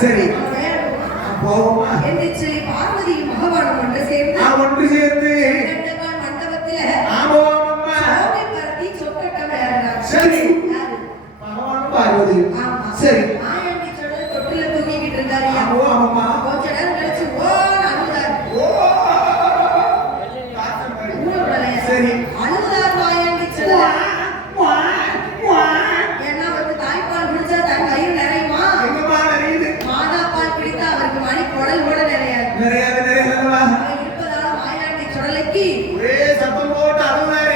சரி பார்வதி பகவான் ஒன்று சேர்ந்து சரி பகவான் பார்வதி சரி தொட்டில தூங்கிட்டு இருந்தாரு. கொஞ்ச நேரம் கழிச்சு சரி அழுதார் வாயாண்டி ஏன்னா அவருக்கு தாய்ப்பால் குடிச்சா தன் வயிறு நிறையுமா? மாதா பால் பிடித்தா அவருக்கு மணி குடல் கூட நிறையாது. இருப்பதால வாயாண்டி சுடலைக்கு ஒரே சத்தம் போட்டு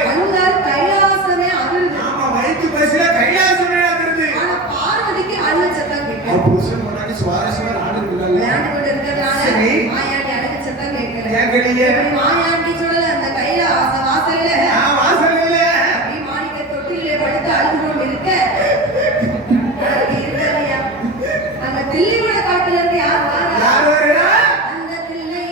அழுதார். கைலாசமே அதிர்ந்து. வயிற்று பசில கைலாசமே அதிர்ந்து. ஆனா பார்வதிக்கு அழுவ சத்தம் கேட்கல. சுவாரஸ்யமா மாயாண்டி அழுக சத்தம் கேட்கல. மாயாண்டி சுடல அந்த கைலாச வாசல்ல மாணிக்க தொட்டிலே படுத்து அழுது கொண்டிருக்க அந்த தில்லிமலை காட்டுல இருந்து யார் வாரா? அந்த தில்லை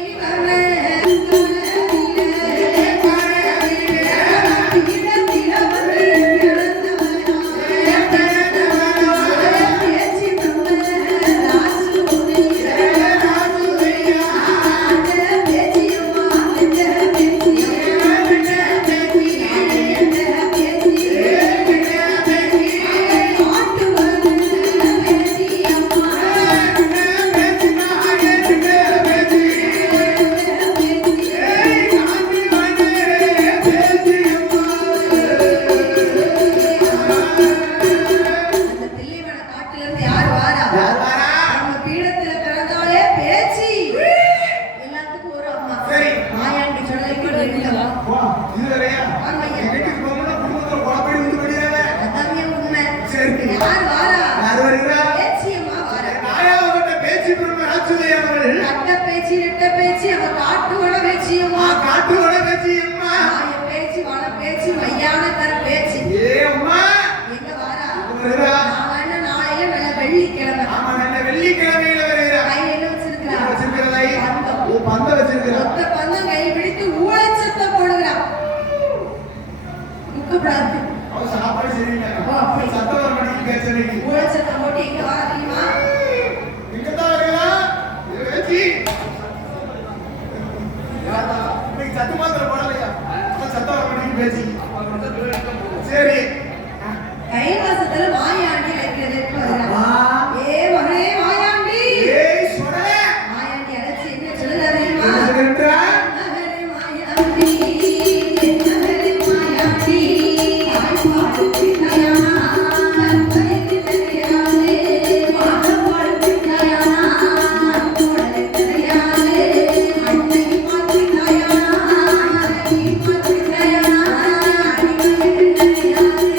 கூடாது. அவ சாப்பாடு சரியில்லை. ஓ அப்படி. சத்தம் வர மாட்டேங்குது பேச்சனைக்கு. ஊழச்சத்தம் போட்டு இங்க வர தெரியுமா? இங்கதான் வரீங்களா? இது வேச்சி. இன்னைக்கு சத்து மாத்திரை போடலையா? சத்தம் வர மாட்டேங்குது பேச்சி. சரி. கைலாசத்துல மாயாண்டி வைக்கிறதுக்கு வருகிறான். ஏ மகனே மாயாண்டி. ஏய் சொடே. மாயாண்டி அழைச்சு என்ன சொல்லுதா தெரியுமா? என்ன சொல்லுறா? மகனே மாயாண்டி. மகனே மாயாண்டி. தாய்ப்பாடு பிள்ளையானா. தந்தைக்கு தெரியாதே. பாடப்பாடு பிள்ளையானா. போடலை தெரியாதே. அன்னைக்கு பார்த்து பிள்ளையானா. அன்னைக்கு பார்த்து பிள்ளையானா. அடிமைக்கு தெரியாதே.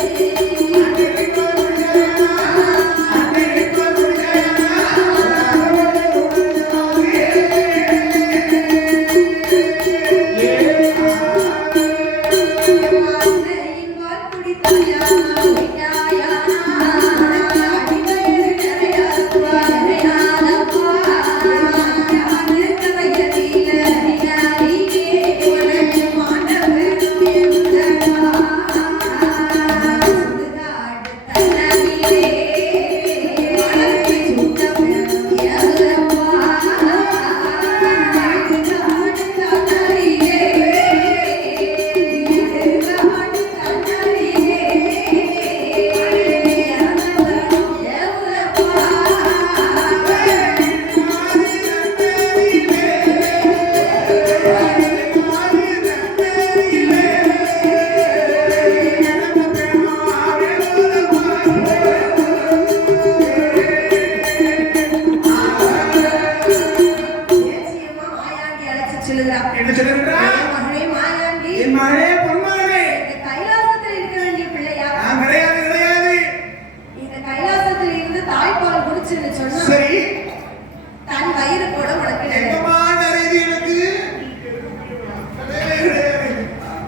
என்ன சொல்லுறா? மகனே மாயாண்டி. என் மகனே பொன்மகனே. இந்த கைலாசத்தில் இருக்க வேண்டிய பிள்ளையா? நான் கிடையாது கிடையாது. இந்த கைலாசத்தில் இருந்து தாய்ப்பால் குடிச்சுன்னு சொன்னா சரி. தன் வயிறு கூட உனக்கு எங்கம்மா நிறைய எனக்கு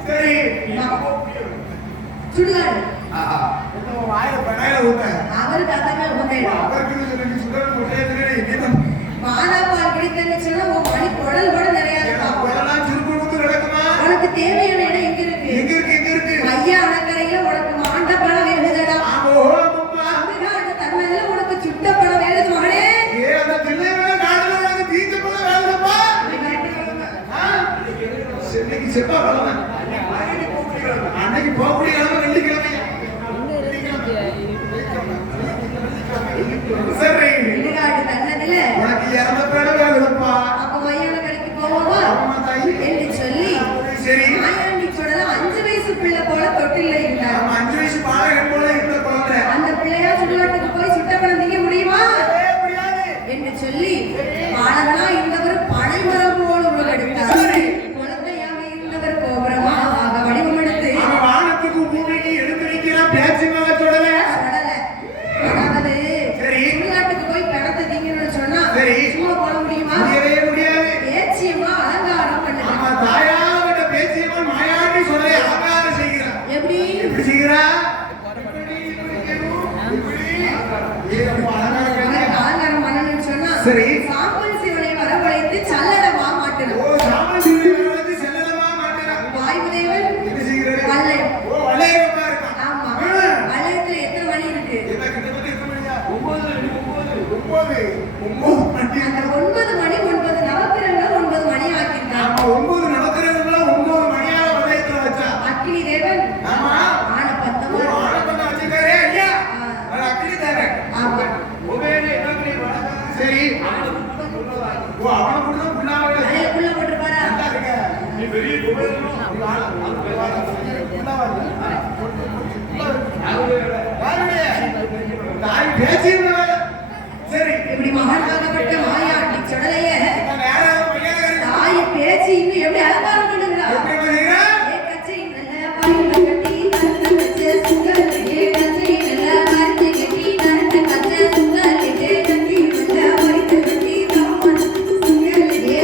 சரி. சுடுகாடு. வாயில பனாயில ஊத்த. அவருக்கு அதாங்க உதவி. அவருக்கு சொல்லி சுகர் போட்டே மாதாப்பால் குடித்தன்னு சொன்னா உன் மணி குடல் கூட நிறைய இருக்கும். குடலாம் சுருக்கு ஊத்து நடக்குமா? உனக்கு தேவையான இடம் எங்க இருக்கு? எங்க இருக்கு எங்க இருக்கு? ஐயா அணக்கரையில உனக்கு மாண்டப்பழம் வேணுதடா. ஆமோ அம்மா. அதுதான் தன்மையில உனக்கு சுட்டப்பழம் வேணுது மகனே. ஏ அந்த தில்லைவன நாடல உனக்கு தீஞ்ச போல வேணுதப்பா. இன்னைக்கு செப்பா வரலாம். அன்னைக்கு போகக்கூடியாம வெள்ளிக்கிழமை. சரி. வெள்ளிக்காடு தன்னதில உனக்கு இறந்த பேட வேணுதப்பா. அப்ப மையான கடைக்கு போவோமா? ஆமா தாயி. என்று சொல்லி சரி. மாயாண்டி சொல்லலாம் 5 வயசு பிள்ளை போல தொட்டில்ல இருந்தார். ஆமா 5 வயசு பாலகன் போல இருந்த குழந்தை. அந்த பிள்ளையா சுடுகாட்டுக்கு போய் சுட்டப்பழம் திங்க முடியுமா? முடியாது. என்று சொல்லி பாலகனா இருந்தவர் பனைமரம் போல் உருவெடுத்தார். குழந்தையாக இருந்தவர் கோபுரமா ஆக வடிவமெடுத்து அவன் வானத்துக்கு பூமிக்கு எடுத்து நிக்கிறான் பேச்சு மேல தொடல. சுடல. அதாவது சரி. சுடுகாட்டுக்கு போய் பிணத்தை திங்கணும்னு சொன்னா சரி. சும்மா போட முடியுமா? முடியவே முடியாது. பேச்சியமா அலங்காரம் பண்ணுங்க. ஆமா தாயாவிட்ட பேச்சியமா மாயாண்டி சொல்லி அலங்காரம் செய்கிறான். எப்படி? எப்படி செய்கிறா? அலங்காரம் பண்ணணும்னு சொன்னா சரி. சாம்பல் சிவனை வரவழைத்து சல்லடமா மாட்டணும். ஓ சாமசிவனை வரவழைத்து செல்லலமா மாட்டேனா? வாயுதேவன் என்ன செய்கிறாரு? வல்லையம். ஓ வளையமா இருக்கான். ஆமா. வல்லையத்துல எத்தனை மணி இருக்கு? என்ன கிட்டத்தட்ட எத்தனை மணியா? 9 மணி. அந்த 9 மணி 9 நவக்கிரகங்கள் 9 மணி ஆக்கிட்டாங்க. ஆமா 9 நடக்கிறதுல 9 மணியா வளையத்துல வச்சா. அக்னி தேவன் ஆமா. ஆனபத்தமா ஓ ஆனபத்த வச்சிருக்காரே ஐயா. அது அக்கினி தானே. ஆமா. உபேனே என்ன பண்ணி வணக்கம். சரி. ஓ அவன கூட தான் புண்ணாவே. அதுக்குள்ள போட்டுப்பாரா? நல்லா இருக்க. நீ பெரிய உபேனோ. புண்ணா வரல. தாய் பேசினா. சரி. இப்படி மகானாகப்பட்ட மாயாண்டி சுடலைய நேரா பையனா தாய் பேச்சு இன்னும் எப்படி அலங்காரம் பண்ணுகிறா? எப்படி வரீங்க? ஏ கச்சை நல்ல பாயில கட்டி நரட்ட கச்சை சுங்கல் ஏ கச்சை நல்ல மரத்தை கட்டி நரட்ட கச்சை சுங்கல் ஏ கட்டி நல்ல மரத்தை கட்டி தம்மன் சுங்கல் ஏ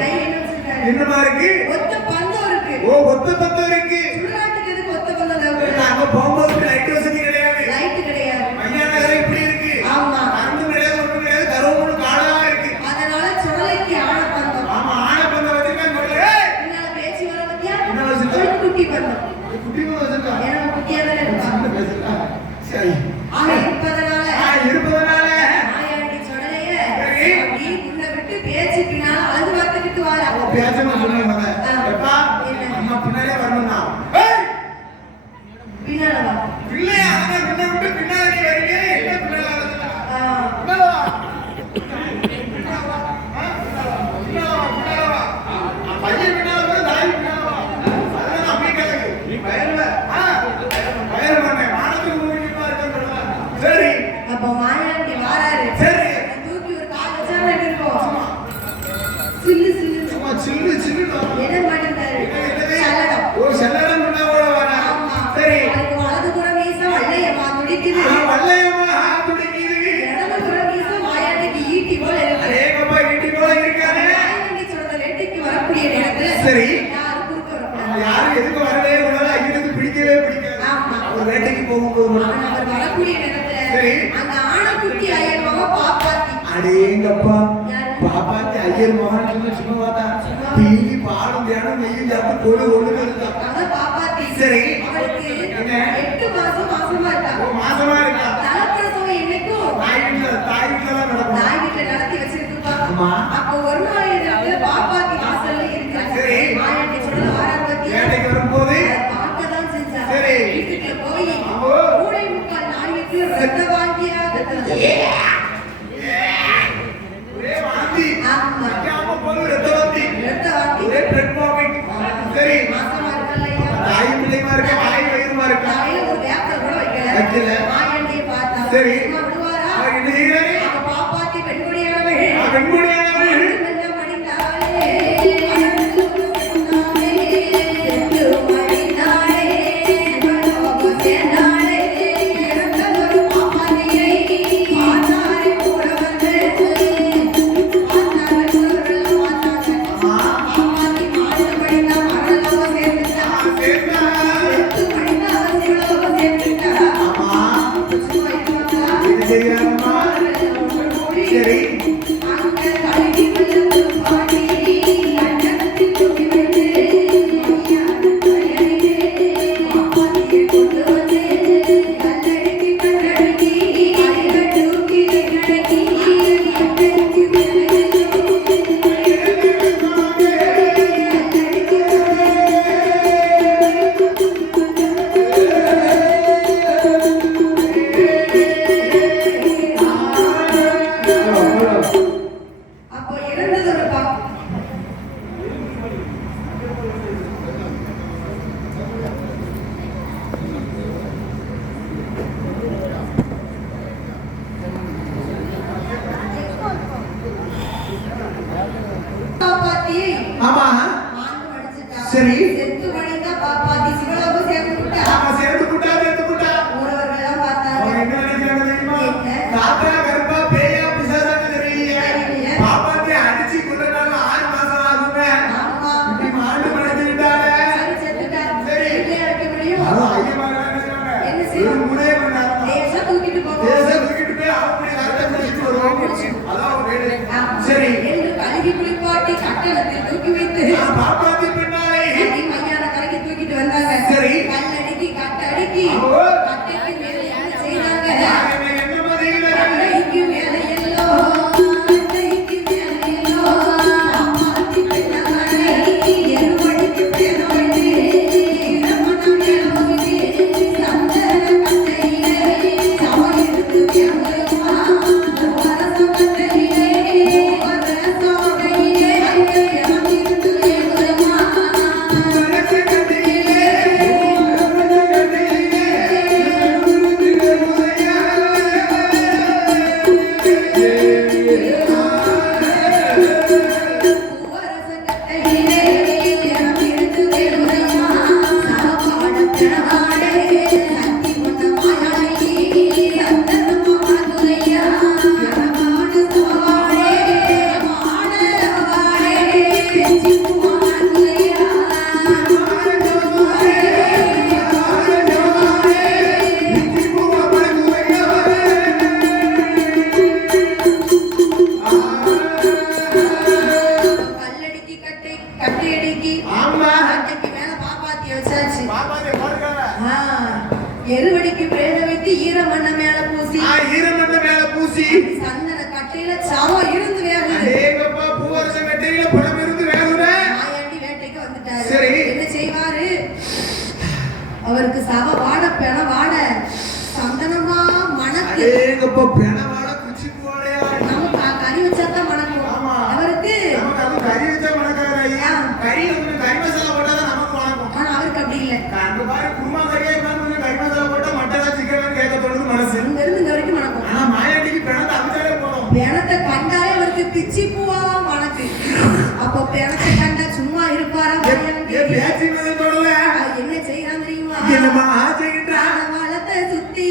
கையில என்ன வச்சிருக்காரு? என்னமா இருக்கு? ஒத்த பந்தம் இருக்கு. ஓ, ஒத்த பந்தம் இருக்கு. சுடுகாட்டுக்கு எதுக்கு ஒத்த பந்தம் தேவைப்படுது? அங்க போகும்போது லைட் வசதி கிடையாது. லைட் கிடையாது. ஐயா நகரம் இப்படி இருக்கு. ஆமா. கரண்ட் கிடையாது, ஒண்ணும் கிடையாது. கருவமுழு காடா இருக்கு. அதனால சுடலைக்கு ஆன பந்தம். ஆமா, ஆன பந்தம் வச்சிருக்காங்க. பின்னால பேச்சு வர பத்தியா? என்ன வச்சிருக்கா? குட்டி பந்தம். குட்டி பந்தம் வச்சிருக்கா? ஏன்னா குட்டியா தானே இருப்பா. சரி. இருப்பதனால மாயாண்டி சுடலைய அப்படி முன்ன விட்டு பேச்சு பின்னால அழுது பார்த்துக்கிட்டு வாரா. பேச்சமா சொன்னாங்க. எப்பா அம்மா பின்னாலே வரணும்னா பின்னால வா. இல்லையா? அம்மா முன்ன விட்டு பின்னாடி வரீங்க. என்ன பின்னால வரணும்னா பையன் பின்னால வர, தாய் பின்னால வா. அதெல்லாம் அப்படி கேளுங்க. நீ பயர்ல பயர் பண்ண வானத்துக்கு மூலியமா இருக்கா. சரி. அப்ப மாயாண்டி வாராரு. சரி. தூக்கி ஒரு கால் வச்சா எப்படி இருக்கும்? சில்லு சில்லு. சும்மா சில்லு சில்லு. என்ன மாட்டேங்கிறாரு? சல்லடம். ஓ, சல்லடம் பண்ணவோட வரா. சரி. அதுக்கு வலது புறம் வீச வள்ளையம்மா துடிக்குது. வள்ளையம்மா துடிக்குது. இடது புறம் வீச மாயாண்டிக்கு ஈட்டி போல இருக்கு. ஏகப்பா ஈட்டி போல இருக்கானே. மாயாண்டி சொல்றத ரெட்டிக்கு வரக்கூடிய நேரத்துல சரி. யாரும் குறுக்க வரக்கூடாது. யாரும் எதுக்கு வரவே கூடாது. ஐயனுக்கு பிடிக்கவே பிடிக்காது. ஆமா. ஒரு வேட்டைக்கு போகும்போது அவர் வரக்கூடிய நேரத்துல சரி. அந்த ஆணைக்குட்டி ஐயர்மாவை பாப்பாத்தி. அடேங்கப்பா, பாப்பாத்தி ஐயர் மகன் சும்மா பார்த்தா டீலி பாலும் தியானம் நெய்யும் சாப்பிட்டு கொடு கொடு இருந்தா. அதான் பாப்பாத்தி. சரி. அவளுக்கு 8 மாசம் மாசமா இருக்கா. ஓ, மாசமா இருக்கா. தலப்பிரசவம் என்னைக்கும் தாய் வீட்டுல தான் நடக்கும். தாய் வீட்டுல நடத்தி வச்சிருக்குப்பா. ஆமா. அப்ப ஒரு நாள் இரவு பாப்பாத்தி வாசல்ல இருக்கிறா. சரி. மாயாண்டி சொல்ல ஆறாம் பத்தி வேட்டைக்கு வரும்போது பார்க்கதான் செஞ்சா. சரி. வீட்டுக்குள்ள போய் ஆமா. மூளை முக்கால் நாய்க்கு ரத்த வாங்கியா கத்துறது. ஒரே வாந்தி. ஆமா. வைக்காம போது ரத்த வாந்தி. ரத்த வாங்கி ஒரே பிளட் வாமிட். சரி. மாசமா இருக்கலையா? தாய் பிள்ளைமா இருக்க, வாய் வயிறுமா இருக்க. தலையில ஒரு வேப்பல கூட வைக்கல. வைக்கல. மாயாண்டியை பார்த்தா. சரி. சும்மா விடுவாரா? அவர் என்ன செய்கிறாரு? அவ பாப்பாத்தி பெண்குடியானவள். பெண்குடியானவள். வெள்ளம் அடிந்தாளே. செத்து மடிந்தாளே. சிவலோகம் சேர்ந்தாளே. இறந்ததொரு பாப்பாத்தியை பார்த்தாரே கூடவர்கள். பார்த்தார்கள் கூடவர்கள் பார்த்தாங்க. பாப்பாத்தி மாண்டு மடிந்தா மரணலோகம் சேர்ந்துட்டா. சேர்ந்தா. செத்து மடிந்தா அவ சிவலோகம் சேர்ந்துட்டா. ஆமா. சும்மா இருப்பாங்களா? என்ன செய்கிறாரம்மா? சரி. அங்க கழுவி வெள்ளம் பாடி கண்ணத்தில் தூக்கி விட்டு பாப்பாத்தியை கொண்டு வந்து கல்லடிக்கு கண்ணடிக்கி அடிகள் தூக்கி நடக்கி கண்ணடிக்கு அப்போ இறந்தது ஒரு பாப்பாத்தி ஆமா. மாண்டு மடிச்சிட்டா. சரி. செத்து மடிந்தா பாப்பாத்தி சிவலோகம் சேர்ந்து விட்டா. ஆமா, சேர்த்து கூட்டா. ஊரவர்கள் எல்லாம் பார்த்தாங்க. அவங்க என்ன நினைக்கிறாங்க தெரியுமா? என்ன? தாத்தா கருப்பா பேயா பிசாசான்னு தெரியலையே. தெரியலையே. பாப்பாத்தி அடிச்சு கொண்டுட்டாலும் 6 மாசம் ஆகுமே. ஆமா. இப்படி மாண்டு மடிச்சு விட்டாலே. சரி, செத்துட்டா. சரி. வீட்டுல வைக்க முடியும்? அதுவும் ஐயமாங்க என்ன செய்வாங்க? என்ன செய்வாங்க? ஒரு மூலையே பண்ணாங்க. லேசா தூக்கிட்டு போகும். தேச தூக்கிட்டு போய் அப்படி கரெக்டா குடிச்சிட்டு வருவாங்க. அதான் ஒரு வேலை. சரி. என்று கழுவி குளிப்பாட்டி கட்டணத்தில் தூக்கி வைத்து பாப்பாத்தி பின்னாலே அடி மையான கரைக்கு தூக்கிட்டு வந்தாங்க. சரி. கல்லடிக்கி கட்டடிக்கி ஆமா. கட்டைக்கு மேலே என்ன செய்தாங்க? என்ன மாதிரி கட்டைக்கு மேலே எல்லோ கட்டைக்கு மேலே எல்லோ பாப்பாத்தி பெண்ணானே எருவடிக்கு பேரோடி இரமணம் எலோடி சந்தன கட்டையிலே சமையலுக்கு பேருமா வரச கட்டையிலே வரசோடையிலே ஐயமிருந்து ஏகுமா கட்டிலே கட்டையடிக்கு ஆமா கட்டைக்கு மேல பாப்பாத்திய வச்சாச்சு பாப்பாத்திய போடுறாங்க எருவடிக்கு பிரேத வைத்து ஈரமண்ண மேல பூசி ஈரமண்ண மேல பூசி சந்தன கட்டையில சவம் இருந்து வேகுது ஏகப்பா பூவரச கட்டையில பணம் இருந்து வேகுது மாயாண்டி வேட்டைக்கு வந்துட்டாரு சரி என்ன செய்வாரு அவருக்கு சவ வாட பெண வாட சந்தனமா மணக்கு ஏகப்பா பெண வாட குச்சி போடையா நம்ம கறி வச்சாதான் மணக்கும் அவருக்கு நமக்கு கறி வச்சா மணக்காது ஐயா கறி வந்து கறி மசாலா போட்டாதான் நமக்கு மணக்கும் ஆனா அவருக்கு அப்படி இல்ல அந்த மாதிரி குருமா கறியா இருந்தாலும் கறி மசாலா போட்டா மட்டனா சிக்கன் கேட்க தோணுது மனசு இங்க இருந்து இங்க வரைக்கும் மணக்கும் ஆனா மாயாண்டிக்கு பெணத்தை அமிச்சாலே போதும் பெணத்தை கண்டாலே அவருக்கு பிச்சி பூவா மணக்கு அப்போ பெணத்தை கண்டா சும்மா இருப்பாரா பேச்சு மேல தொடல என்ன செய்யறான் தெரியுமா என்னமா ஆசைகிட்டா வளத்தை சுத்தி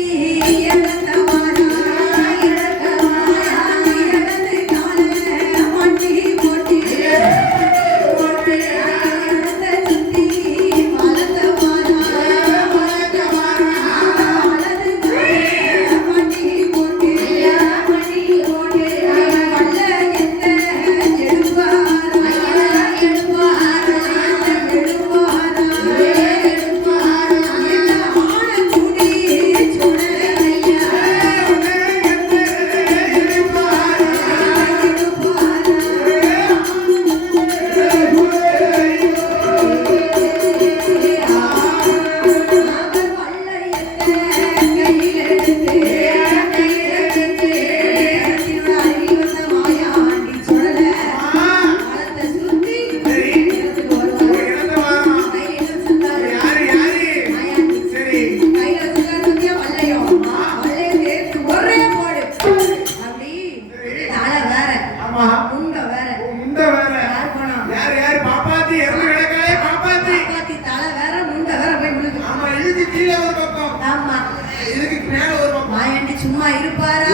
சும்மா இருப்பாரா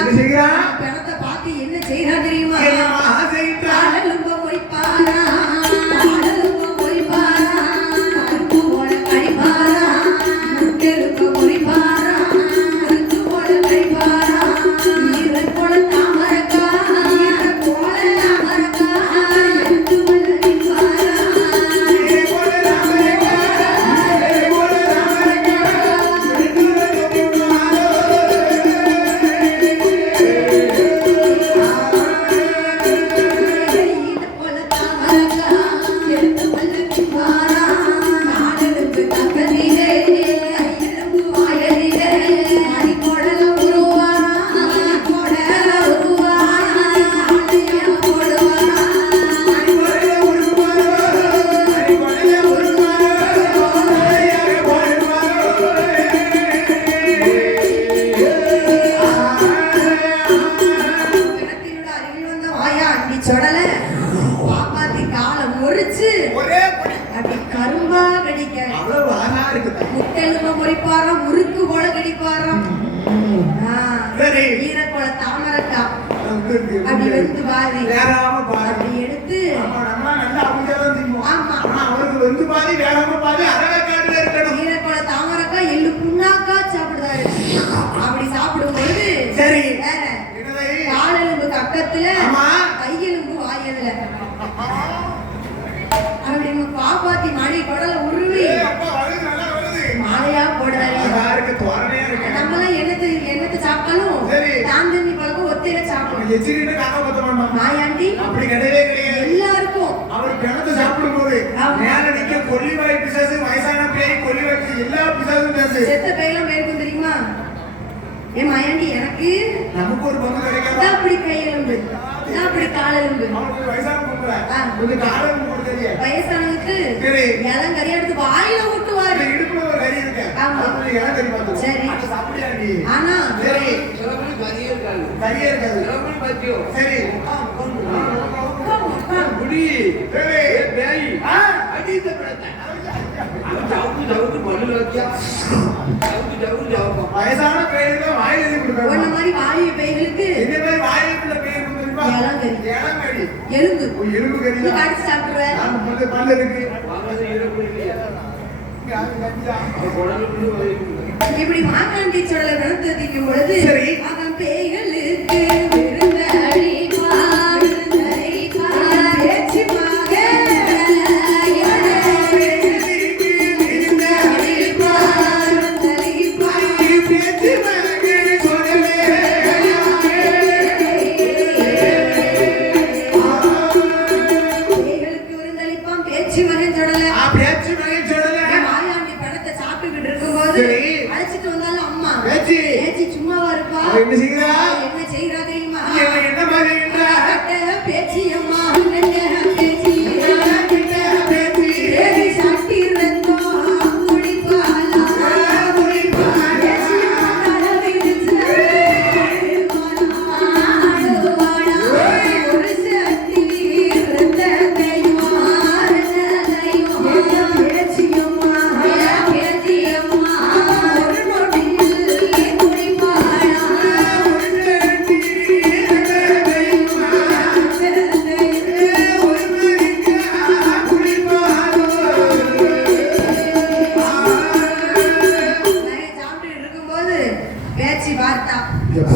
பணத்தை பார்த்து என்ன செய்யறா தெரியுமா காலலும்ப பொய்ப்பாரா காலலும்ப பொய்ப்பாரா கருப்பு போல கழிப்பாரா முட்டெலும்ப பொய்ப்பாரா கருப்பு போல கழிப்பாரா ஈர போல தாமரக்கா ஈர போல தாமரக்கா எடுத்து வல்ல நிற்பாரா ஈர போல தாமரக்கா ஈர போல தாமரக்கா எடுத்து வல்ல நிற்பாரா முறுக்கு போல கடிப்பாராம் ஈரக்கோள தாமரக்கா அப்படி வந்து பாதி அப்படி எடுத்து ஈரக்கோள தாமரக்கா எள்ளு புண்ணாக்கா சாப்பிடுறாரு அப்படி சாப்பிடும்போது சரி வேற காலெலும்பு கக்கத்துல கையெலும்பு வாயதுல அப்படி பாப்பாத்தி மணி குடல உருவி மாலையா போடுறாரு நம்மளாம் என்னத்தை சாப்பிட்டாலும் தான் தண்ணி பழக்கம் ஒத்தையில சாப்பிடணும் மாயாண்டி அப்படி கிடையவே கிடையாது எல்லாருக்கும் அவர் கிணத்து சாப்பிடும் போது மேல நிக்க கொல்லிவாய் பிசாசு வயசான பேய் கொல்லிவாய் எல்லா பிசாசும் பேசு செத்த பேயெல்லாம் பேருக்கும் தெரியுமா ஏன் மாயாண்டி எனக்கு நமக்கு ஒரு பங்கு கிடைக்காது அப்படி கையெலும்பு அப்படி காலெலும்பு வயசான பொம்பளை கொஞ்சம் காலெலும்பு கூட தெரியாது வயசானதுக்கு இளம் கறி எடுத்து வாயில ஊட்டுவாரு இடுப்புல ஒரு கறி இருக்கு ஆமா இளம் கறி பார்த்தோம் சரி சாப்பிடியா நீ ஆனா சரி கறியே இருக்காது சரி முடி பேய் அடித்த வயசான பேய்களுக்கு வாயில கொடுப்பாங்க ஒண்ணு மாதிரி வாலிய பேய்களுக்கு இந்த மாதிரி வாயில பேய் கொடுத்துருப்பா இளம் கறி எலும்பு எலும்பு கறி கடிச்சு சாப்பிடுவேன் பல்லு இருக்கு இப்படி மாக்காண்டி சொல்ல நடத்திக்கும் பொழுது அவன் பேய்களுக்கு விருந்தளிப்பான் பேச்சுமாக பேச்சு மகன் சொல்லல பேச்சு மகன் சொல்லல மாயாண்டி பணத்தை சாப்பிட்டுக்கிட்டு இருக்கும்போது அழைச்சிட்டு வந்தாலும் அம்மா பேச்சு சும்மாவா இருப்பா என்ன செய்யறா தெரியுமா என்ன மாதிரி பேச்சு அம்மா பேச்சு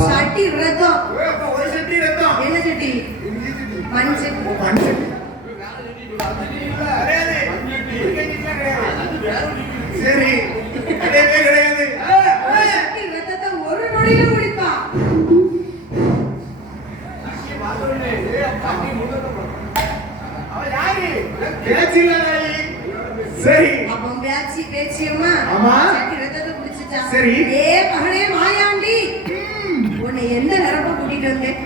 சட்டி ரத்தம் ஒரு சட்டி ரத்தம் என்ன சட்டி மஞ்சள் சரி கிடையவே கிடையாது சட்டி ரத்தத்தை ஒரு நொடியில குடிப்பான் சரி அப்ப பேச்சியம்மா சட்டி ரத்தத்தை குடிச்சிட்டா சரி மகனே மாயாண்டி உன்னை எந்த நேரப்ப கூட்டிட்டு வந்தேன்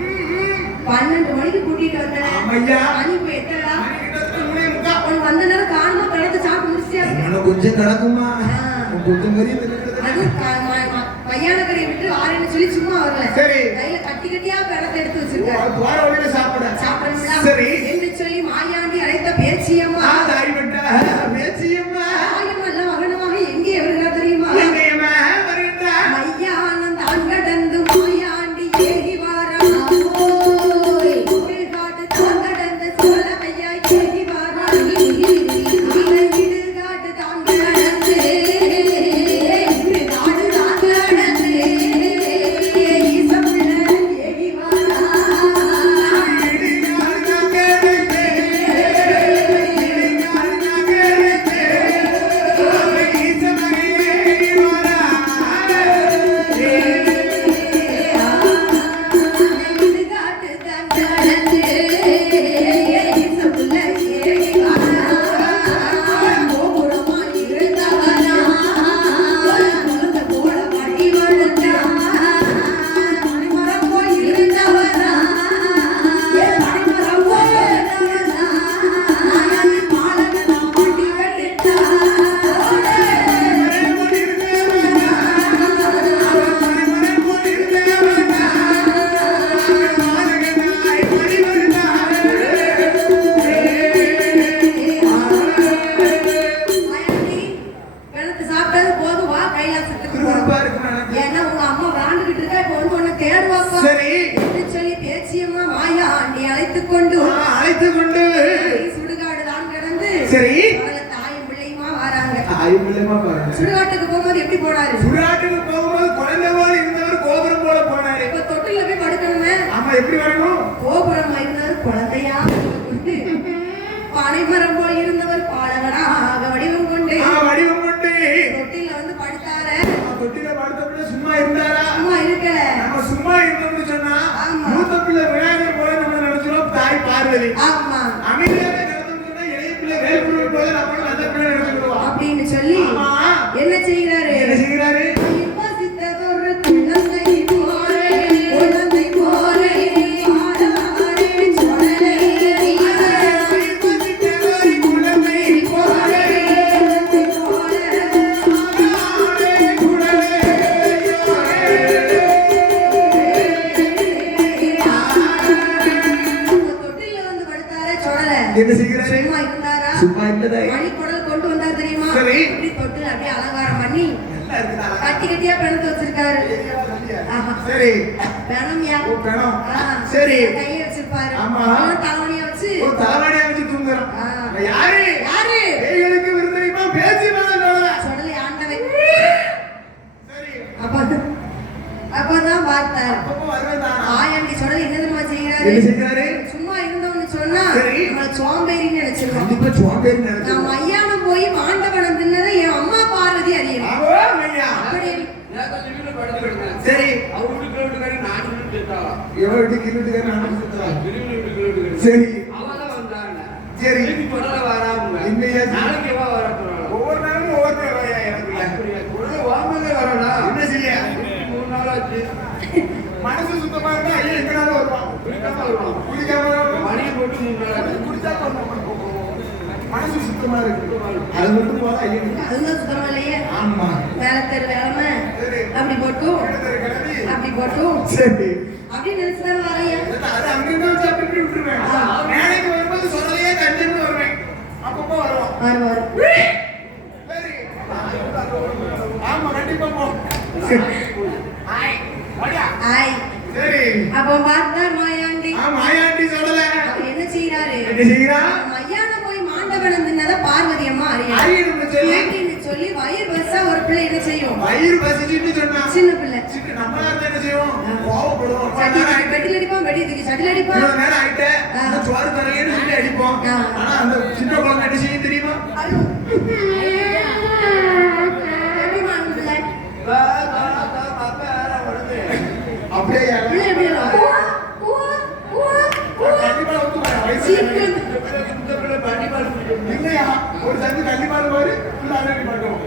12 மணிக்கு கூட்டிட்டு வந்தேன் மணி இப்ப எத்தடா உன் வந்த நேரம் காணுமா கடத்து சாப்பிட்டு முடிச்சியா கொஞ்சம் நடக்குமா கொஞ்சம் அது பையானக்கரை விட்டு ஆறுன்னு சொல்லி சும்மா வரல சரி கையில கட்டியா பழத்தை எடுத்து வச்சிருக்காரு சாப்பிடணும்ல சரி என்று சொல்லி மாயாண்டி அழைத்த பேச்சியம்மா பேச்சியம்மா எல்லாம் மகனமாக எங்கே வருகிறார் தெரியுமா மையானந்த் அங்கடந்து மாயாண்டி ஏகி வாரம் காட்டு தாங்கடந்து சோழமையா ஏகி வாரம் இடுகாட்டு தாங்கடந்து சுடுகாட்டுக்கு போகும்போது எப்படி போனாரு? சுடுகாட்டுக்கு போகும்போது குழந்தை போல இருந்தவர் கோபுரம் போல போனாரு. இப்ப தொட்டில போய் படுக்கணுமே. ஆமா, எப்படி வரணும்? கோபுரம் இருந்தவர் குழந்தையா கொண்டு, பனைமரம் போல் இருந்தவர் பாலகனாக வடிவம் கொண்டு தொட்டில வந்து படுத்தாரு. தொட்டில படுத்தப்பட சும்மா இருந்தாரா? சும்மா இருக்கல. நம்ம சும்மா இருந்தோம்னு சொன்னா மூத்த பிள்ளை விநாயகர் போல நம்ம நினைச்சோம். தாய் பார்வதி. ஆமா, அமைதியாக நடந்தோம்னு சொன்னா இளைய பிள்ளை வேல்புரி போல நம்ம அந்த பிள்ளை நினைச்சுக்கிறோம் அப்படின்னு சொல்லி என்ன செய்யறாரு? சித்ததொரு குழந்தை போலே என்ன செய்கிறாரு? சும்மா இருந்ததா? மணிக்குடல் கொண்டு வந்தார் தெரியுமா? இப்படி தொட்டு அப்படியே அலங்காரம் பண்ணி கட்டி கட்டியா பிணத்து வச்சிருக்காரு. சரி, பிணம்யா? பிணம். சரி, கையை வச்சிருப்பாரு. தலைவணியா வச்சு தூங்குறோம். யாரு யாரு பேய்களுக்கு விருந்தளிப்பா பேசி சொல்லி ஆண்டவன். அப்பதான் பார்த்தாரு. ஆயாண்டி சொல்லி என்ன தெரியுமா செய்யறாரு? சும்மா இருந்தவன்னு சொன்னா நம்மள சோம்பேறின்னு நினைச்சிருக்கோம். நான் மையானம் போய் மாண்டவனம் தின்னதை என் அம்மா பார்வதி அறியணும். அப்படி சரி, சரி, சரி, சொல்லியாச்சு. நாளைக்கு வா வரட்டும். ஒவ்வொரு நாளும் ஒவ்வொருத்தர் வரையா எனக்கு அப்படியா? உடனே வாங்கவே வரலாம். என்ன செய்ய 3 நாள் ஆச்சு. மனசு சுத்தமா இருந்தா ஐயா எங்கனாலும் வருவான். குளிக்காம வருவான். குளிக்காம வருவான். மணியை போட்டு 3 நாள் ஆச்சு. குடிச்சா மனசு சுத்தமா இருக்கு. அது மட்டும் போல ஐயா அதுதான் சுத்தமா இல்லையே. ஆமா வேலை தெரு வேலைமை சரி. அப்படி போட்டும் கிளம்பி அப்படி போட்டும் சரி அப்படி நினைச்சுதான் வரையா. அது அங்கிருந்து வச்சு அப்படி விட்டுருவேன். வேலைக்கு வரும்போது சொல்லலையே தஞ்சுன்னு வருவேன். அப்பப்போ வருவான். வருவாரு. சரி ஆமா கண்டிப்பா போ. ஆய் சரி அப்போ பார்த்தார் மாயாண்டி. மாயாண்டி சொல்லல அவர் என்ன செய்யறாரு? என்ன செய்யறா? மையான போய் மாண்டவனம் தின்னத பார்வதி அம்மா அறியா அறியணும்னு சொல்லி அப்படின்னு சொல்லி வயிறு பஸ்ஸா ஒரு பிள்ளை என்ன செய்யும்? வயிறு பசிச்சுட்டு சொன்னா சின்ன பிள்ளை சிட்டு நம்மளா இருந்தா என்ன செய்வோம்? கோவப்படுவோம். பெட்டில் அடிப்பான், வெடி தூக்கி சட்டில் அடிப்பான். இவ்வளவு நேரம் ஆயிட்டே இந்த சோறு தரையேன்னு சொல்லி அடிப்போம். ஆனா அந்த சின்ன குழந்தை என்ன செய்யும் தெரியுமா? எப்படி மாண்டு பிள்ளை? அப்படியே பிள்ளை எப்படி இருக்கும்? கண்டிப்பா ஒத்துக்கிறேன். வயசு இல்லையா? ஒரு சங்கு கண்டிப்பா பாரு ஃபுல்லா அலறி பாட்டுவோம்.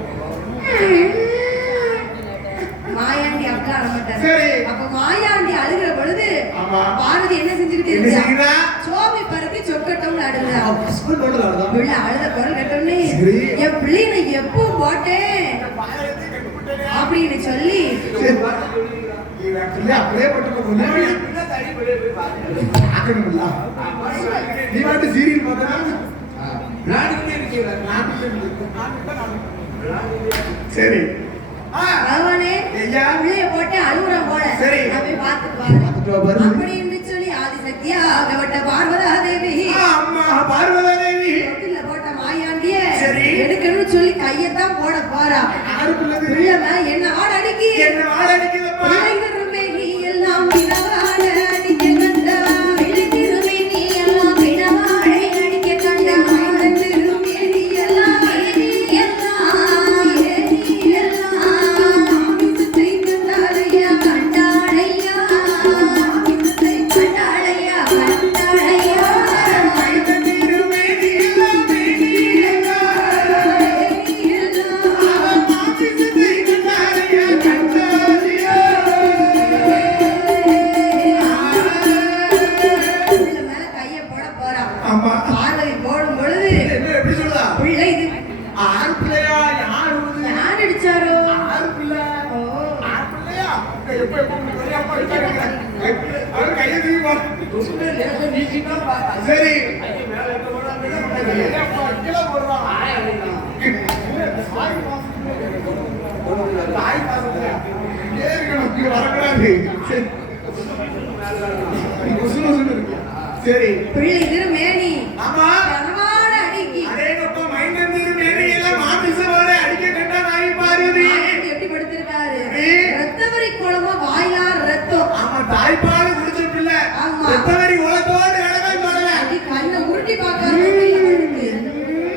மாயாண்டி அப்பா அழமாட்டாரு. சரி. அப்ப மாயாண்டி அழுகிற பொழுது ஆமா. பார்வதி என்ன செஞ்சுக்கிட்டு என்ன இருக்கா? செய்யறா? சோமி பருத்தி சொக்கட்டம்னு அழுகுறா. ஹஸ்பண்ட் ஓட வரதான். பிள்ளை அழுத குரல் கேட்டோன்னே சரி. என் பிள்ளை நான் எப்போ போட்டேன் அப்படின்னு சொல்லி பிள்ளை அப்படியே போட்டு முன்னாடி பார்க்கணும்ல. நீ வாட்டு சீரியல் பார்த்தா சரி பகவானே ஐயா. பிள்ளைய போட்டு அழுகுறான் போல. சரி. நான் போய் பார்த்துட்டு பார்த்துட்டு வா வரேன். பாரு. அப்படின்னு சொல்லி ஆதிசக்தியா ஆகப்பட்ட பார்வதா தேவி அம்மா பார்வதா தேவி தொட்டில்ல போட்ட மாயாண்டிய சரி. எடுக்கணும்னு சொல்லி கையத்தான் போட போறா. யாருக்குள்ளது? பிள்ளை மேல என்ன ஆட அடிக்கி என்ன ஆட அடிக்குதப்பா? பிள்ளைங்களுமே நீ எல்லாம் பிணவாட அடிக்க கண்டா. பிள்ளைங்களுமே நீ எல்லாம் பிணவாடை அடிக்க கண்டா. பிள்ளைங்களுமே நீ எல்லாம் ஆமிசத்தை கண்டாளையா கண்டாளையா ஆமிசத்தை கண்டாளையா கண்டாளையா மைதனிருமே நீலாம் மேனியலா. அவன் மாமிசத்தை கண்டாரையா கண்டாரியா. பிள்ளை மேல கைய போட போறா. ஆமா. பார்வதி போடும் பொழுது என்ன எப்படி சொல்றா? பிள்ளை இது ஆறு பிள்ளையா? யார் உழுது? யார் அடிச்சாரோ? ஆறு பிள்ளை. ஓ ஆறு பிள்ளையா? எப்ப எப்ப உங்களுக்கு அப்பா இருக்காங்க. அவர் கையை தூக்கி வா. சரி அப்பா கீழே போடுறான். தாய் பாசத்துல ஏறிக்கணும். இங்க வரக்கூடாது. சரி கொசுன்னு கொசுன்னு இருக்கு. சரி பிள்ளை திருமேனி ஆமா கனவாட அடிக்கி அதேகப்பா மைந்தந்திரு மேடையெல்லாம் மாமிசவோட அடிக்க கண்டா நாய் பார்வதி. மாயாண்டி எப்படி படுத்திருக்காரு? ஏ. ரத்தவரி குளமா வாயார் ரத்தம். ஆமா தாய்ப்பால் குடிச்ச பிள்ளை ஆமா. ரத்தவரி உலகத்தோடு கடமை போடல. அப்படி கண்ணை உருட்டி பார்க்காம பிள்ளை படுத்து.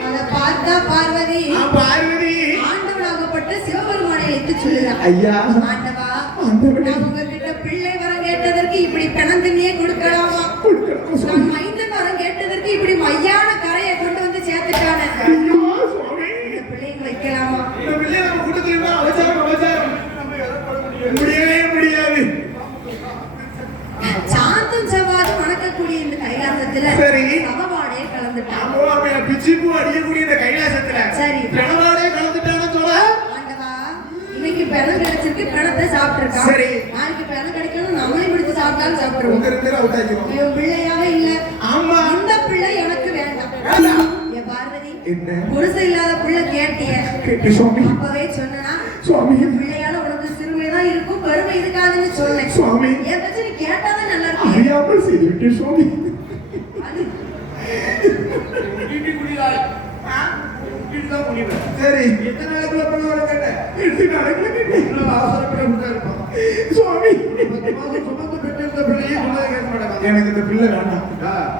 அதை பார்த்தா பார்வதி பார்வதி ஆண்டவனாகப்பட்ட சிவபெருமானை எடுத்து சொல்லுறான். ஐயா ஆண்டவா ஆண்டவனே. நான் உங்ககிட்ட பிள்ளை வரம் கேட்டதற்கு இப்படி பிணந்தினியே கொடுக்கலாமா? நான் மைந்தன் வரம் கேட்டதற்கு இப்படி மையான கரையை கொண்டு வந்து சேர்த்துட்டானே. ஐயோ சுவாமி இந்த பிள்ளைங்க வைக்கலாமா? இந்த பிள்ளை நம்ம கூட்டத்துல இருந்தா அவசாரம் முடியவே முடியாது. சாந்தம் செவ்வாதும் வணக்கக்கூடிய இந்த கைலாசத்துல சரி. சமபாடே கலந்துட்டான். ஆமா பிச்சிப்பூ அடிக்கக்கூடிய இந்த கைலாசத்துல சரி. பிணவாடே கலந்துட்டான்னு சொல்ல. ஆண்டவா இன்னைக்கு பிணம் கிடைச்சிருக்கு, பிணத்தை சாப்பிட்டுருக்கான். சரி. நாளைக்கு பிணம் கிடைக்கணும், நம்மளே பிடிச்சு சாப்பிட்டாலும் சாப்பிட்டுருவோம். உங்க ரெண்டு பேரும் அவுட் ஆகிரும். இவன் பிள்ளையாவே இல்ல. ஆமா இந்த பிள்ளை எனக்கு வேண்டாம். வேண்டாம். என் பார்வதி என்ன புருஷன் இல்லாத பிள்ளை கேட்டிய கேட்டு சுவாமி அப்பவே சொன்னா சுவாமி என் பிள்ளையால உனக்கு சிறுமைதான் இருக்கும், பெருமை இருக்காதுன்னு சொன்னேன். சுவாமி என் பற்றி நீ கேட்டாதான் நல்லா இருக்கு. அறியாமல் செய்துவிட்டேன் சுவாமி. அது சரி எத்தனை நாளைக்குள்ள பண்ண வர கேட்டேன். 8 நாளைக்குள்ள கேட்டேன். அவசரப்பட இருப்பான். சுவாமி 10 மாதம் சுமந்து பெற்றிருந்த பிள்ளையே சொன்னதை கேட்க மாட்டாங்க. எனக்கு இந்த பிள்ளை வேண்டாம்.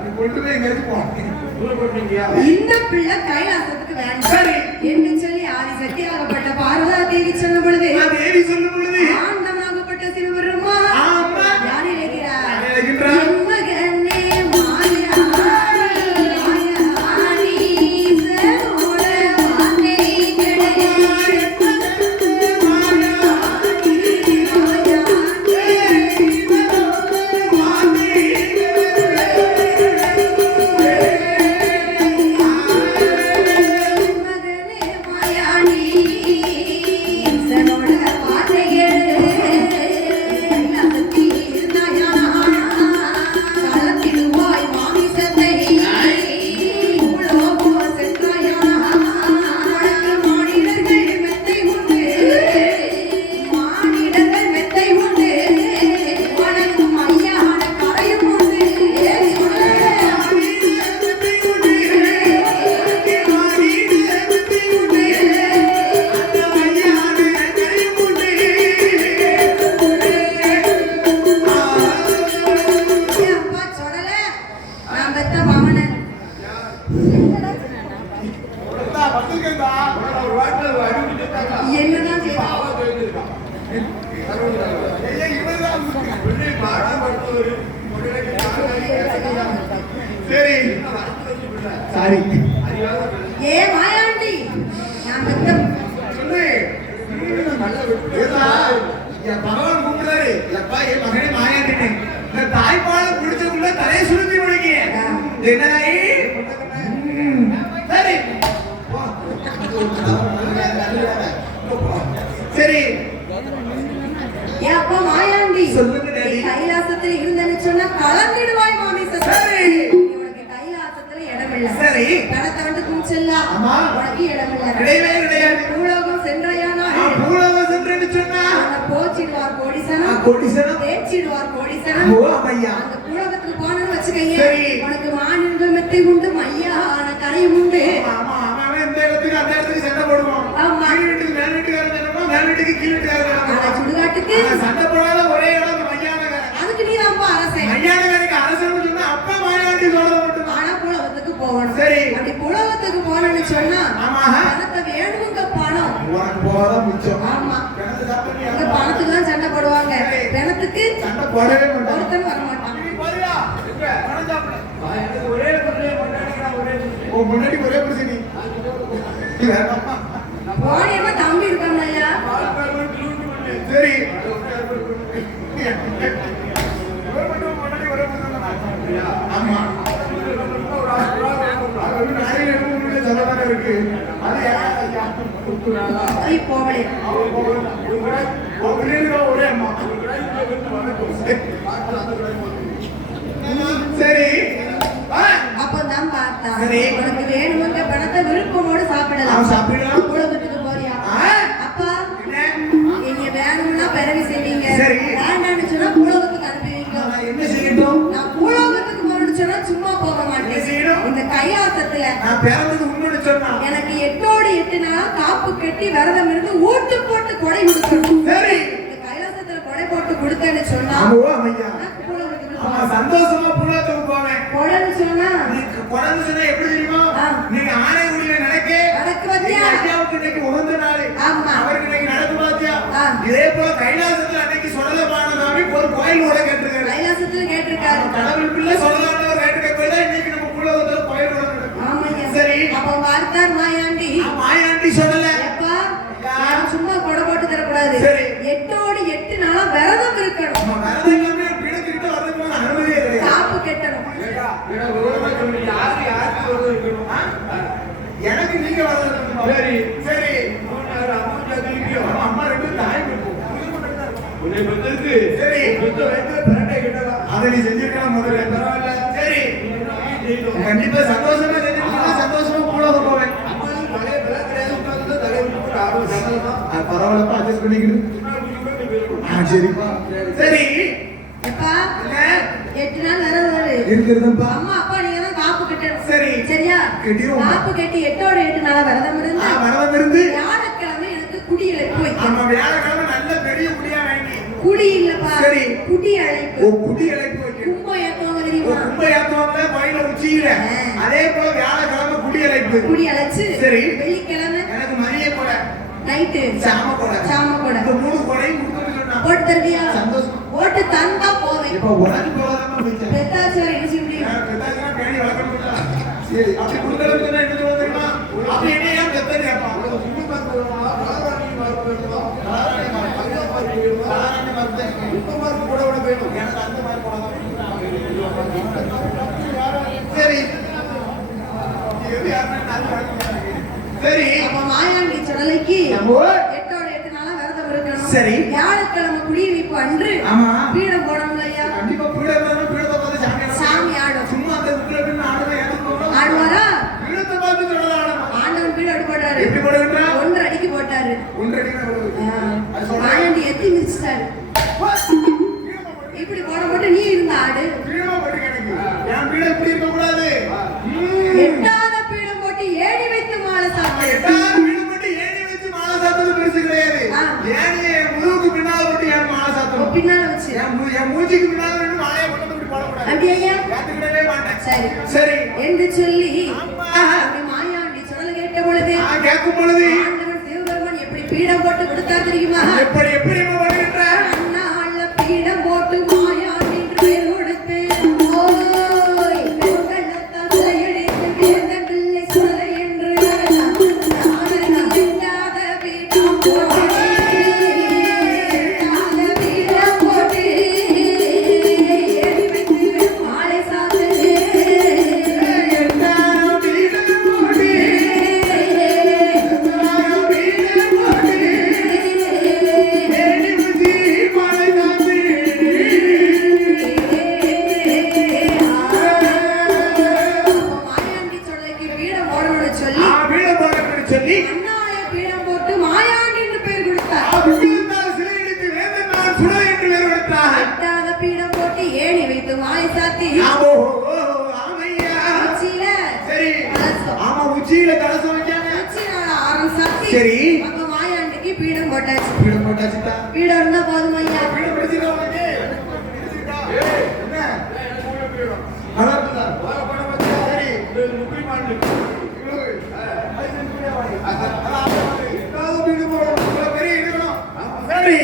நீ கொண்டு போய் எங்க போனேன். தூரப்பட்டீங்கயா? இந்த பிள்ளை கைலாசத்துக்கு வேண்டாம் சரி. என்று சொல்லி ஆதிசக்தி ஆகப்பட்ட பார்வதா தேவி சொன்ன பொழுது தேவி சொல்லும் பொழுது ஆண்டவனாகப்பட்ட சிவபெருமா ஆமா. யார் இழைக்கிறார்? யார் இழைக்கின்றார்? எம்மகனே மாயாடி, மாயாடி, செல்வா வந்திருக்கேன்டா. ஒரு வாட்டில் அடிவிட்டுட்டாங்க. என்னதான் செய்யலாம்? பாவா போயிருக்கான். ஐயா, இவர்தான் உன்னை பாடாப்படுத்தவர். சரி சாரி ஏ மாயாண்டி, நான் பெத்த சொல்லு. ஏதா, என் பகவான் கூப்பிடுறாரு. எப்பா, என் மகனே மாயாண்டினே. இந்த தாய்ப்பால் குடிச்சதுக்குள்ள தலையை சுருட்டி முடிக்க. என்னதாயி? சரி போ. சரி ஏன் அப்பா மாயாண்டி, சொல்லுங்க டாடி. கைலாசத்துல இருந்தேன்னு சொன்னா கலந்துடுவாய் மாமேசன். சரி. உனக்கு கைலாசத்துல இடமில்லை. சரி. கடத்த வந்து கூச்சல்லா. ஆமா. உனக்கு இடமில்லை. கிடையவே கிடையாது. பூலோகம் சென்றாயானா பூலோகம் சென்றேன்னு சொன்னா போச்சிடுவார் கோடிசனம், கோடிசனம் தேய்ச்சிடுவார் கோடிசனம். ஓ அம்மையா. அந்த பூலோகத்துக்கு போனன்னு வச்சுக்கய்ய, சரி. உனக்கு மாநிலம் மெத்தை உண்டு, மையான கரையும் உண்டு. ஆமா அவன் இந்த இடத்துக்கு அந்த இடத்துக்கு சண்டை போடுவான். ஆமா. கீழ் வீட்டுக்கு மேல் வீட்டுக்காரன் சண்டை, மேல் வீட்டுக்கு கீழ் வீட்டுக்காரன் ஆனா சண்டை. சுடுகாட்டுக்கு ஆனா சண்டை போடாத ஒரே இடம் இந்த மையானகரை. அதுக்கு நீ தான்ப்பா அரசன். மையானகரைக்கு அரசன்னு சொன்னா அப்பா மாயாண்டி சொல்றது மட்டும். ஆனா பூலோகத்துக்கு போகணும். சரி. அப்படி பூலோகத்துக்கு போனேன்னு சொன்னா ஆமா. பணத்தை வேணுங்க பணம். உனக்கு போறதான் மிச்சம். ஆமா. கிணத்து சாப்பிட்டு அங்க பணத்துக்கு தான் சண்டை போடுவாங்க, பணத்துக்கு சண்டை போடவே மாட்டான். ஒருத்தன் வர மாட்டான். நீ போறியா? எங்க? பணம் சாப்பிட. எனக்கு ஒரே பிரச்சனை பண்ணாங்க. ஒரே ஓ முன்னாடி ஒரே பிரச்சனை. நீ வேண்டாமா? போனேமா தம்பி இருக்கான் ஐயா. சரி ஆமா இருக்கு. ஐ போவலே. ஒரே அம்மா. சரி அப்பதான் பார்த்தா சரி. உனக்கு வேணுங்க பணத்தை விருப்பமோடு சாப்பிடலாம். சாப்பிடலாம். பூலோகத்துக்கு போறியா? ஆ. அப்பா என்ன? நீங்க வேணும்னா பிறவி செய்வீங்க, சரி. வேண்டாம்னு சொன்னா பூலோகத்துக்கு அனுப்புவீங்க. நான் என்ன செய்யட்டும்? நான் பூலோகத்துக்கு போறேன்னு சொன்னா சும்மா போக என்ன மாட்டேன். செய்யணும்? இந்த கைலாசத்துல நான் பிறந்தது உண்மைன்னு சொன்னா எனக்கு 8 நாளா காப்பு கட்டி விரதம் இருந்து ஊட்டு போட்டு கொடை கொடுக்கணும். சரி. இந்த கைலாசத்துல கொடை போட்டு கொடுத்தேன்னு சொன்னா ஆமா ஐயா. எனக்கு பூலோகத்துக்கு ஆமா போகணும். சந்தோஷமா புள்ளத்துக்கு போவேன். கொடைன்னு சொன்னா நீங்க குழந்தை சொன்னா எப்படி தெரியுமா? ஆ. நீங்க ஆணை உடைய நடக்க நடக்கு பாத்தியா? ஐயாவுக்கு இன்னைக்கு உகந்த நாள். ஆமா. அவருக்கு இன்னைக்கு நடக்கு பாத்தியா? ஆ. இதே போல கைலாசத்துல அன்னைக்கு சொல்லலமானதாவே ஒரு கோயில் கூட கேட்டிருக்காரு. கைலாசத்துல கேட்டிருக்காரு. கடவுள் பிள்ளை சொல்லலாம்னு கேட்டுக்க போய் தான் இன்னைக்கு நம்ம புள்ளத்துல கோயில் கூட நடக்கும். ஆமாய்யா. சரி. அப்ப பார்த்தார் மாயாண்டி. மாயாண்டி சொல்லல. எப்பா யாரும் சும்மா கொடை போட்டு தரக்கூடாது. சரி. 8 நாளா விரதம் இருக்கணும். நம்ம விரதம் இல்லாம பீடத்துக்கிட்ட வரதுக்கு அனுமதியே கிடையாது. காப்பு கட்டணும். எனக்கு நீங்க வரது. சரி சரி. அம்மா ரெண்டு தாய் சரி அதை நீ செஞ்சிருக்கலாம் முதல்ல. சரி கண்டிப்பா சந்தோஷமா செஞ்சிருக்கீங்க. சந்தோஷமா போல போவேன். பரவாயில்லப்பா அட்ஜஸ்ட் பண்ணிக்கிட்டு. சரிப்பா சரி. எப்பா 8 நாள் விரதம் இரு. இருக்கிறதுப்பா. அம்மா அப்பா நீங்க தான் காப்பு கட்டணும். சரி. சரியா? கட்டிடுவோம். காப்பு கட்டி 8 நாளா விரதம் இருந்து வரதம் இருந்து வியாழக்கிழமை எனக்கு குடி இழைப்பு ஆமா வைக்கணும். வியாழக்கிழமை நல்ல பெரிய குடியா வாங்கி. குடி இல்லப்பா. சரி. குடி அழைப்பு. ஓ குடி இழைப்பு வைக்கணும். கும்பம் ஏத்துவாங்க தெரியுமா? கும்ப ஏத்துவாங்க கோயில உச்சியில. அதே போல வியாழக்கிழமை குடி இழைப்பு. குடி அழைச்சு சரி. வெள்ளிக்கிழமை எனக்கு மதிய கூட நைட்டு சாம கூட இந்த 3 கொடையும் கொடுத்துட்டு சொன்னா போட்டு தருவியா? சந்தோஷம். போட்டு தந்தா போவேன். இப்ப உனக்கு போகாம போயிடுச்சு. பெத்தாச்சு வர என்ன செய்ய முடியும்? பெத்தாச்சுனா பேணி வளர்க்கணும்ல. சரி அப்படி கொடுக்கறது சொன்னா என்ன சொல்ல தெரியுமா? அப்படி என்ன ஏன் பெத்தது அப்பா? சரி சரி. அப்ப மாயாண்டி சுடலைக்கு நம்ம 8 நாளா விரதம் இருக்கணும். சரி. வியாழக்கிழமை குடியிருப்பு அன்று ஆமா. பீடம் போடணும் ஐயா. கண்டிப்பா பீடத்தை பார்த்து சாமி ஆடும். சும்மா அந்த உத்திரப்பின் ஆடுதான் எனக்கு ஆடுவாரா? பீடத்தை பார்த்து சொல்லலாம் ஆடணும். ஆண்டவன் பீடம் அடி போட்டாரு. எப்படி போடுறா? 1 அடிக்கு போட்டாரு. 1 அடி மாயாண்டி எத்தி மிதிச்சிட்டாரு. இப்படி போட நீ இருந்த ஆடு. பீடமா போட்டு எனக்கு என் பீடம் இப்படி இருக்க கூடாது. 8ஆவது பீடம் போட்டு ஏணி வைத்து மாலை சாப்பிடு. 8ஆவது பீடம் போட்டு ஏணி வச்சு மாலை சாத்துறது பெருசு கிடையாது. ஏணியை முதுகுக்கு பின்னால போட்டு ஏன் மாலை சாத்தணும்? பின்னால வச்சு என் மூஞ்சிக்கு பின்னால ரெண்டு மாலையை போட்டு இப்படி போடக்கூடாது. அப்படி ஐயா காத்துக்கிடவே மாட்டேன். சரி சரி என்று சொல்லி ஆமா. அப்படி மாயாண்டி சுடல கேட்ட பொழுது கேட்கும் பொழுது ஆண்டவன் சிவபெருமான் எப்படி பீடம் போட்டு கொடுத்தார் தெரியுமா? எப்படி வருகின்றார்? அண்ணால பீடம் போட்டு மாயாண்டி என்று பெயர் கொடுத்து ஓய் பெண்களத்தால் தலையடித்து பிறந்த பிள்ளை சுடலை என்று நாடு இல்லாத பீடம் போட்டு ஏறி வைத்து மாலை சாத்து மாயாண்டி சொல்லைக்கு பீடம் போடணும்னு சொல்லி சொல்லி அண்ணாய பீடம் போட்டு மாயாண்டி என்று பெயர் கொடுத்தார். சிலையடித்து வேந்தன் நான் சுடலை என்று வேறு கொடுத்தார். எட்டாத பீடம் போட்டு ஏணி வைத்து மாலை சாத்தி ஆமோ ஆமையா உச்சியில சரி கலசம். ஆமா உச்சியில கலசம் வைக்காங்க உச்சியில ஆரம் சாத்தி சரி. அங்க மாயாண்டிக்கு பீடம் போட்டாச்சு. பீடம் போட்டாச்சுட்டா பீடம் இருந்தா போதும் ஐயா. பீடம் பிடிச்சிருக்கா உனக்கு என்ன அதான் இருக்குதா? வர படம் வச்சா சரி இது முக்கிய மாநிலம் பெரிய இருக்கணும் சரி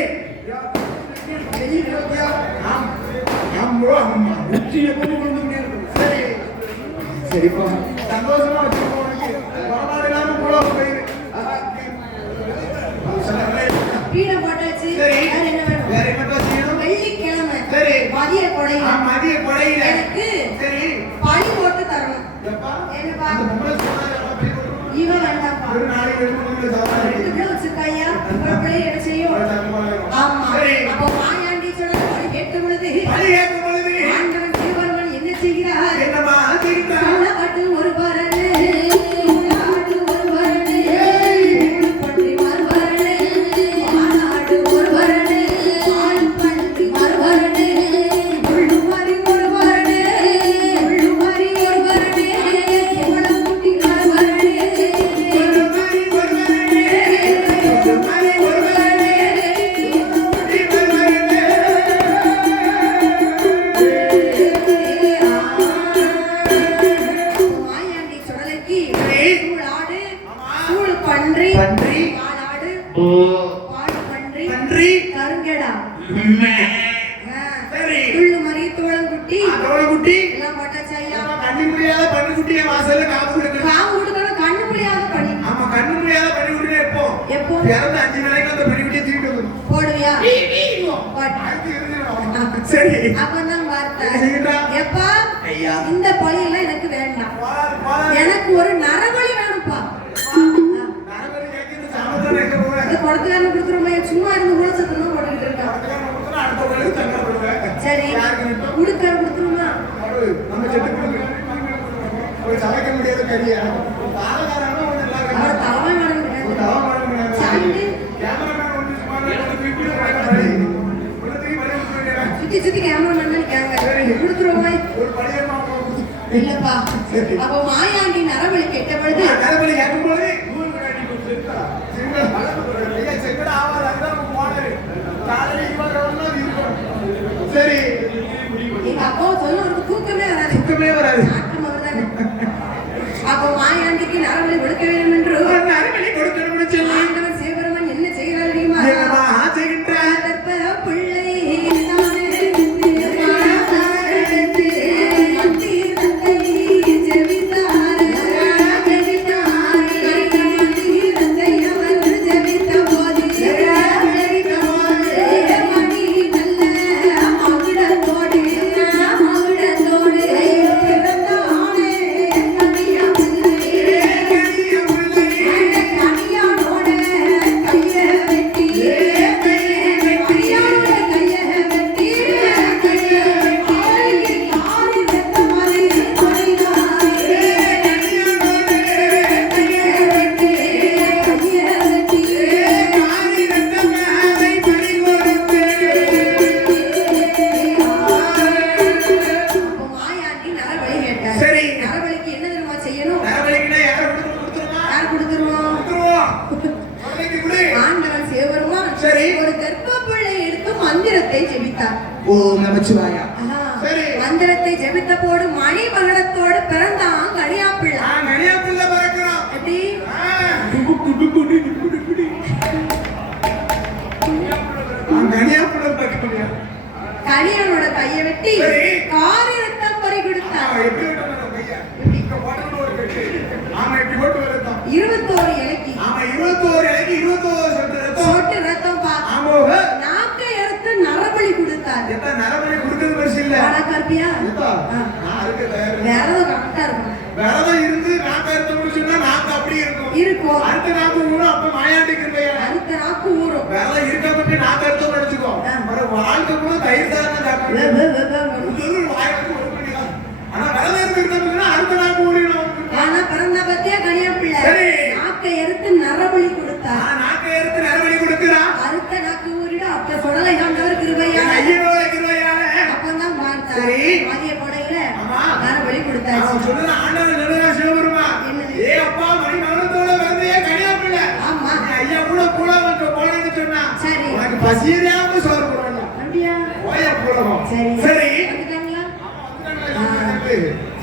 சரி சரிப்பா சந்தோஷமா வச்சுக்கோ உனக்கு வரலாறு இல்லாம கூட போயிரு பீடம் போட்டாச்சு. சரி. வேற என்ன வேணும்? வேற என்ன செய்யணும்? வெள்ளிக்கிழமை சரி. மதிய கொடையில மதிய கொடையில எனக்கு சரி பழி போட்டு தரணும். எப்பா என்னப்பா? அந்த பொம்பளை சொன்னாங்க எல்லாம் பெரிய பொண்ணு. இவன் வேண்டாம்ப்பா. ஒரு நாளைக்கு 2 மணிக்கு சாப்பிடுறாங்க. 2 பிள்ளை வச்சிருக்கா ஐயா. ஒரு பிள்ளை என்ன செய்யும்? ஆமா. சரி அப்போ மாயாண்டி சொல்றது பழி கேட்ட பொழுது பழி கேட்கும் பொழுது ஆண்டவன் சிவபெருமான் என்ன செய்கிறார்? என்னமா செய்கிறார்? சூளப்பட்டு ஒரு பரணு, சூளாடு ஒரு பரணு, பன்றி மறுபரணு, மானாடு ஒரு பரணு, ஆள்பன்றி மறுபரணு, உள்ளுமறி ஒரு பரணு, உள்ளுமறி ஒரு பரணு, சோளக்குட்டி மறுபரணு, ஒரு மாதிரி ஒரு மாதிரி ஒரு மாதிரி ஒரு மாதிரி மாயாண்டி சுடலைக்கு சரி. சூளாடு, சூள் பன்றி, பன்றி, மானாடு, பால் பன்றி, நன்றி கருங்கடா, சரி உள்ளுமறி, தோளங்குட்டி அதோட குட்டி எல்லாம் போட்டாச்சு ஐயா. கண்ணி முடியாத பண்ணி குட்டியை வாசல்ல காப்பு கொடுக்கணும். காவு கொடுக்கணும், கண்ணு புளியாத பண்ணி ஆமா கண்ணு முடியாத பண்ணி குட்டியை எப்போ எப்போ பிறந்த 5 நாளைக்கு அந்த பண்ணி குட்டியை தூக்கிட்டு வந்துடும். போடுவியா? போட்டு. அடுத்து இருந்துடும். சரி அப்பதான் வார்த்தை. என்ன செய்கிறா? எப்பா ஐயா இந்த பழியெல்லாம் எனக்கு வேண்டாம். பால் எனக்கு ஒரு நரபலி வேணும்ப்பா. நரபலி கேட்கிறது சாமத்தான எங்க போவேன்? இந்த குடத்துக்காரன் கொடுத்துருமே சும்மா இருந்து ஊழச்சத்தம் தான் போட்டுக்கிட்டு இருக்கான். அடுத்த வேலைக்கு தங்க போடுவேன். சரி யாருக்கு நிற்போம்? கொடுக்கார கொடுத்துருமா? நம்ம செட்டு ஒரு சமைக்க முடியாத கறியா தாரகாரனா ஒண்ணு அவர் இல்லாத தலைமை ஒரு வேணும். தவம் பண்ண சாண்டு கேமராமேன் ஒன்று சும்மா ஒரு பிபில படி உள்ளத்துக்கு படி விட்டுறேன். சுத்தி சுத்தி கேமரா நினைக்காங்க கொடுத்துருவோம். ஒரு பழையமா இல்லப்பா. அப்ப மாயாண்டி நரபலி கெட்ட பொழுது நரபலி கேட்கும்போது ஊருக்கு கட்டி கொடுத்துருக்கா சிங்கிள் வளர்ப்பு ஐயா செங்கட ஆவாது அதுதான் போனது காலையில இவங்க ஒன்றும் இருக்கும். சரி எங்க அப்பாவை சொல்ல ஒரு தூக்கமே வராது. சுத்தமே வராது. நாட்டம் அவர்தானே. அப்ப மாயாண்டிக்கு நரபலி கொடுக்க வேண்டும் என்று நரபலி கொடுக்கணும்னு சொல்லி ஆண்டவன் சிவபெருமான் என்ன செய்கிறார் தெரியுமா? என்னமா செய்கின்றார்? கற்ப பிள்ளை தானே எடுத்து மத்தி தந்தை ஜெபித்தார். மத்தி தந்தை அவர் ஜெபித்த போது மணி நல்ல மகுடத்தோடு பிறந்தானே கனியா பிள்ளை. கனியானோட கைய வெட்டி கனியானோட கைய வெட்டி ஆறு ரத்த மாதிரி மணிதானே கைய வெட்டி அப்போ மாயாண்டி நரபலி கேட்டார். சரி. நரபலிக்கு என்ன தெரியுமா செய்யணும்? நரபலிக்குன்னா யாரை கொடுத்துருமா? யார் கொடுத்துருவோம்? கொடுத்துருவோம். நரபலிக்கு கொடு. ஆண்டவன் சிவபெருமான் சரி. ஒரு கர்ப்ப பிள்ளை எடுத்து மந்திரத்தை ஜெபித்தார். ஓம் நமச்சிவாயா. ஆஹா. சரி. மந்திரத்தை ஜெபித்த போடு மணி மகளத்தோடு பிறந்தான் கனியா பிள்ளை. நிறைய பிள்ளை பிறக்கிறோம். எப்படி? கனியாப்புல பக்கத்துல கனியனோட கையை வெட்டி சரி. காரி ரத்தம் பறி கொடுத்தார். எப்படி விட்டணும் கையா இங்க போடணும் ஒரு கட்டு ஆமா எப்படி போட்டு வரதான் 21 இலைக்கு ஆமா 21 இலைக்கு 21 சொட்டு ரத்தம் சொட்டு ரத்தம் பா. ஆமாங்க நாக்கை எடுத்து நரபலி கொடுத்தார். எத்தனை நரம்பு கொடுக்கிறது பெருசு இல்ல ஆனா கற்பியா எத்தா நான் அதுக்கு வேற ஏதோ கரெக்டா இருக்கும் விரதம் இருந்து நாக்கு அறுத்து முடிச்சுன்னா நாக்கு அப்படி இருக்கும் இருக்கும். அடுத்த நாக்கு ஊரும் அப்ப மாயாண்டிக்கு இருக்கையா அடுத்த நாக்கு ஊறும். விரதம் இருக்க பற்றி நாக்கு அறுத்தோம் நினைச்சுக்கோ ஒரு வாழ்க்கை கூட தயிர் சாதம் சாப்பிடுறது வாய் வச்சு ஒரு பண்ணிக்கலாம் ஆனா விரதம் இருக்கிறதுனா அடுத்த நாக்கு ஊறிடும் ஆனா பிறந்த பத்தியா கனியா பிள்ளை சரி. நாக்கை எடுத்து நரபலி கொடுத்தார். நாக்கை எடுத்து நரபலி கொடுக்கிறா அடுத்த நாக்கு ஊறிட அப்ப சுடலை ஆண்டவர் கிருபையா ஐயோட கிருபையால அப்பதான் பார்த்தார். சரி. மதிய படையில ஆமா. நரபலி கொடுத்தாச்சு. அவன் சொல்லுற ஆண்டவர் நல்லதா சிவபெருமா என்னது? ஏ அப்பா மணி மரணத்தோட வந்தே கனியா பிள்ளை ஆமா. நீ ஐயா கூட வந்து போனேன்னு சொன்னா சரி. உனக்கு பசியாம சோறு போடணும் அப்படியா? போய போடணும் சரி. சரி வந்துட்டாங்களா?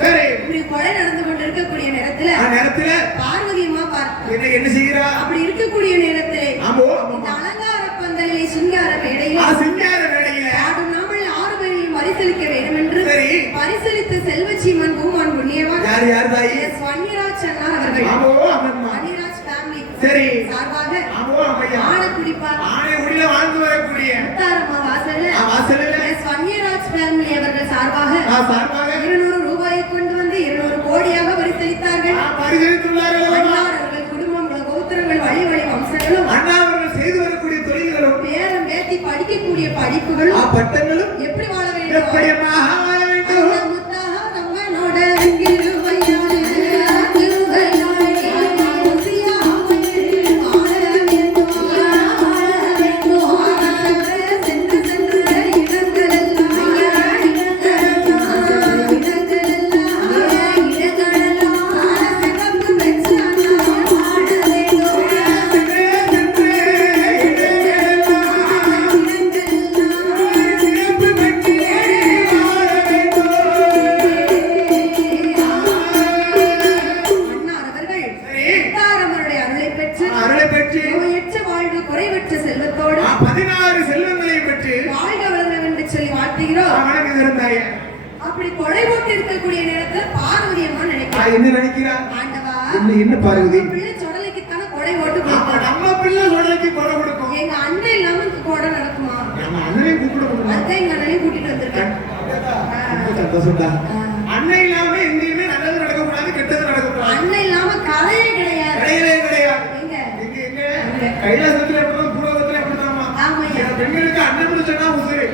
சரி இப்படி கொலை நடந்து கொண்டிருக்கக்கூடிய நேரத்துல நேரத்துல பார்வதி அம்மா பார்த்தார். என்ன செய்கிறா அப்படி இருக்கக்கூடிய நேரத்திலே ஆமோ இந்த அலங்கார பந்தலிலே சிங்கார மேடையிலே சிங்கார வேளையில ஆடும் நாமல் 6 பேரையும் பரிசளிக்க வேண்டும் என்று சரி. பரிசளித்த செல்வச்சீமன் பூமான் புண்ணியவான் யார் தாயி எஸ் வன்னியராஜ் அண்ணார் அவர்கள் ஆமோ அம்மம்மா வன்னியராஜ் ஃபேமிலி சரி சார்பாக ஆமோ அம்மையா ஆணை குடிப்பா ஆணை உடில வாழ்ந்து வரக்கூடிய முத்தாரம்மா வாசல்ல வாசல்ல எஸ் வன்னியராஜ் ஃபேமிலி அவர்கள் சார்பாக சார்பாக 200 ரூபாயை கொண்டு வந்து 200 கோடியாக பரிசளித்தார்கள். பரிசளித்துள்ளார்கள் அண்ணார் அவர்கள் குடும்பம் கோத்திரங்கள் வழி வழி வம்சங்களும் அண்ணா அவர்கள் செய்து வரக்கூடிய தொழில்களும் பேரம் பேத்தி படிக்கக்கூடிய படிப்புகளும் பட்டங்களும் எப்படி வாழ வேண்டும் எப்படி வாழ வேண்டும் அந்த முத்தாக நம்மனோட கிருபையாலே கிருபையாலே ருசியாமல் வாழ வேண்டும் சென்று சென்று இடங்களெல்லாம் சிறப்பு பெற்றானா வாழ வேண்டும் அண்ணார் அவர்கள் முத்தாரம்மனுடைய அருளை பெற்று அருளை பெற்று நோயற்ற வாழ்வு குறைவற்ற செல்வத்தோடு 16 செல்வங்களை பெற்று வாழ்க வளர்ந்தம் என்று சொல்லி வாழ்த்துகிறோம். வணக்கம் இருந்தாயே அப்படி கொலை போட்டு இருக்கக்கூடிய நேரத்துல பார்வதி அம்மா நினைக்கிறார், என்ன நினைக்கிறா ஆண்டவா என்ன பார்வதி நம்ம பிள்ளை சுடலைக்குத்தானே கொலை போட்டு அப்ப கொடுத்தோம். நம்ம பிள்ளை சொல்றதுக்கு கொலை கொடுக்கும் எங்க அண்ணன் இல்லாம இந்த கொடை நடக்குமா? நம்ம அண்ணனை கூப்பிடுவோம் அதான் எங்க அண்ணனையும் கூட்டிட்டு வந்திருக்கேன். சந்தோஷம்டா அண்ணன் இல்லாம எங்கேயுமே நல்லது நடக்க கூடாது கெட்டது நடக்க கூடாது அண்ணன் இல்லாம கதையே கிடையாது. கிடையவே கிடையாது எங்க எங்க எங்க கைலாசத்துல எப்படிதான் பூலோகத்துல எப்படிதாமா ஆமாய்யா. பெண்களுக்கு அண்ணன் சொன்னா உசுரு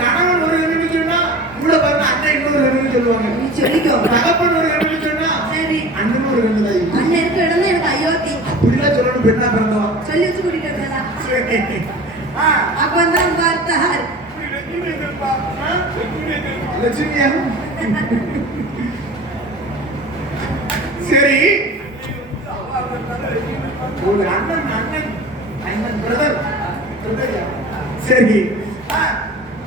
கணவன் ஒரு கண்ணு சொன்னா கூட பாருங்க அண்ணன் இன்னொரு கண்ணு சொல்லுவாங்க நீ சொல்லிக்கோ. தகப்பன் ஒரு கண்ணு சொன்னா சரி, அண்ணன் ஒரு கண்ணு தாய் அண்ணன் இருக்க இடம் தான் எனக்கு அயோத்தி. அப்படிலாம் சொல்லணும் பெண்ணா பிறந்தவன் சொல்லி வச்சு கூட்டிட்டு வந்ததா? ஆ அப்பந்தான் பார்த்தார். லட்சுமியா சரி ஒரு அண்ணன் அண்ணன் அண்ணன் பிரதர் சரி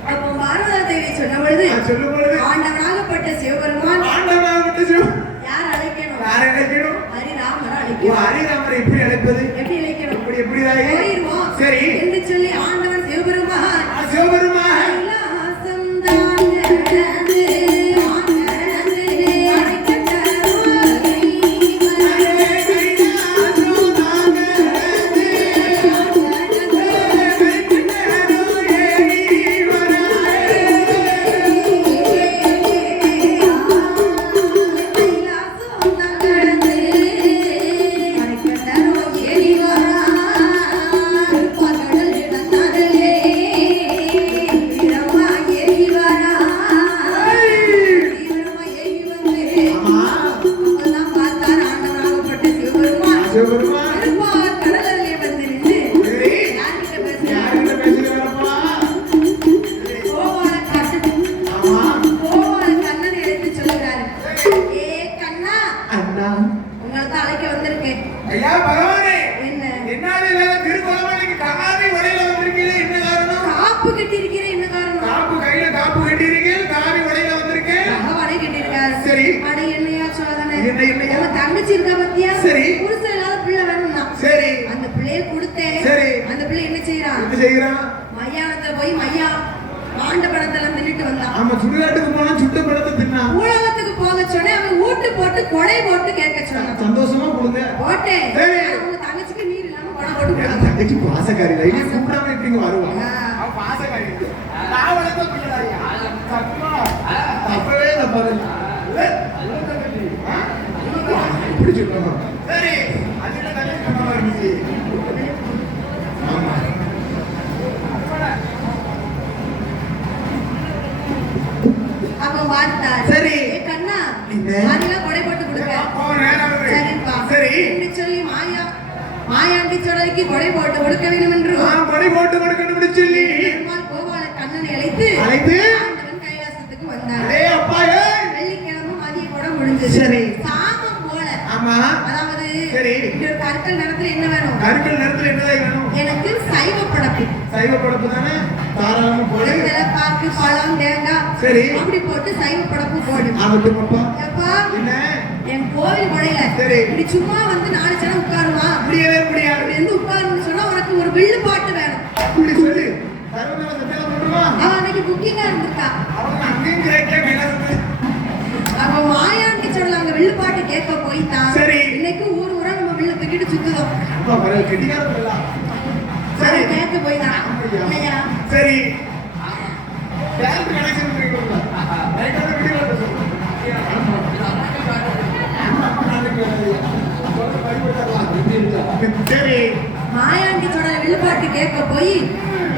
அப்போ பாரதா தேவி சொன்ன பொழுது சொல்லும் பொழுது ஆண்டவனாகப்பட்ட சிவபெருமான் ஆண்டவனாக மட்டும் யார் அழைக்கணும்? யாரை அழைக்கணும் ஹரிராமர் அழைக்கணும். ஹரிராமரை எப்படி அழைப்பது எப்படி அழைக்கணும்? எப்படி எப்படி தாயே போயிருவோம் சரி என்று சொல்லி ஆண்டவன் சிவபெருமான் சிவபெருமா கைலாசம் தான் நடந்து சிவபெருமா கடலிலே வந்து நின்று சரி யார்கிட்ட பேசுறார்? யார்கிட்ட பேசுகிறாரப்பா கோவால கண்ணன் ஆமா கோவால கண்ணனை எடுத்து சொல்லுகிறாரு, ஏ கண்ணா, அண்ணா உங்களை தான் அழைக்க வந்திருக்கேன். ஐயா பகவானே என்ன என்னால இல்லாத திருக்குறளுக்கு காவி உடையில வந்திருக்கீங்க என்ன காரணம் காப்பு கட்டி இருக்கிற என்ன காரணம்? காப்பு கையில காப்பு கட்டிருக்கீங்க காவி உடையில வந்திருக்கேன் பகவானே கட்டியிருக்காரு. சரி. அட என்னையா சோதனை, என்ன, என்னையா? உங்க தங்கச்சி இருக்கா பத்தியா? சரி. புருஷன் இல்லாத பிள்ளை வேணும்னா பிள்ளை என்ன செய்யறான்? என்ன செய்யறான்? மயானத்துல போய் மாண்ட படத்துல தின்னுட்டு வந்தான். ஆமா, சுடுகாட்டுக்கு போனா சுட்ட படத்தை தின்னா. உலகத்துக்கு போக சொன்னே அவன் ஊட்டு போட்டு கொடை போட்டு கேட்க சொன்னான். சந்தோஷமா கொடுங்க. போட்டேன். சரி. அவங்க தங்கச்சிக்கு நீர் இல்லாம கொடை போட்டு என் கொடுத்தாங்க. தங்கச்சி பாசக்காரி லைட் கூப்பிடாம எப்படிங்க வருவான்? ஆ. அவ பாசக்காரி. நான் வளர்த்த பிள்ளையா? தப்பா. தப்பவே தப்பாது. இப்படி சொல்லணும். சரி. அதுல தங்கச்சி கம்மா இருந்துச்சு. ஆமா. அப்ப பார்த்தார். சரி. ஏ கண்ணா, என்ன? அதெல்லாம் கொடை போட்டு கொடுக்க. சரிப்பா. சரி. என்று சொல்லி மாயாண்டி சொடலைக்கு கொடை போட்டு கொடுக்க வேண்டும் என்று கொடை போட்டு கொடுக்கணும்னு சொல்லி பெருமாள் கோபால கண்ணனை அழைத்து ஆண்டவன் கைலாசத்துக்கு வந்தார். அடே அப்பா, ஏய். வெள்ளிக்கிழமை மதிய கூட முடிஞ்சது. சரி. சாமம் போல. ஆமா. அதாவது சரி. இப்படி ஒரு கற்கள் நிறத்துல என்ன வேணும்? கற்கள் நிறத்துல என்னதான் வேணும்? எனக்கு சைவ படப்பு. சைவ படப்பு தானே? தாராளமா போடு. பாக்கு பழம் தேங்காய் சரி. அப்படி போட்டு சைவ படப்பு போடு. ஆகட்டும்ப்பா. எப்பா என்ன? என் கோவில் கொடையில சரி. இப்படி சும்மா வந்து 4 ஜனம் உட்காருவா. முடியவே முடியாது. அப்படி வந்து உட்காருன்னு சொன்னா உனக்கு ஒரு வில்லு பாட்டு வேணும். அப்படி சொல்லு. சர்வதேவ சத்தியம் பண்ணுவா. அவ அன்னைக்கு புக்கிங்கா இருந்திருக்கா. அவங்க அங்கேயும் கேட்க கைலாசத்து. அவ மாயாண்டி சொல்லல அங்க வில்லு பாட்டு கேட்க போய்தான். சரி. இன்னைக்கு ஊர் ஊரா நம்ம வில்லு தூக்கிட்டு சுத்துதோம். அப்பா வர கெட்டிக்காரன் இல்ல. சரி கேட்க போய்தான். இல்லையா? சரி. டேரக்ட் கனெக்ஷன் இருக்குல்ல. ரைட்டான வீடியோல சொல்லு. சரி. மாயாண்டி சொல்ற வில்லுப்பாட்டு கேட்க போய்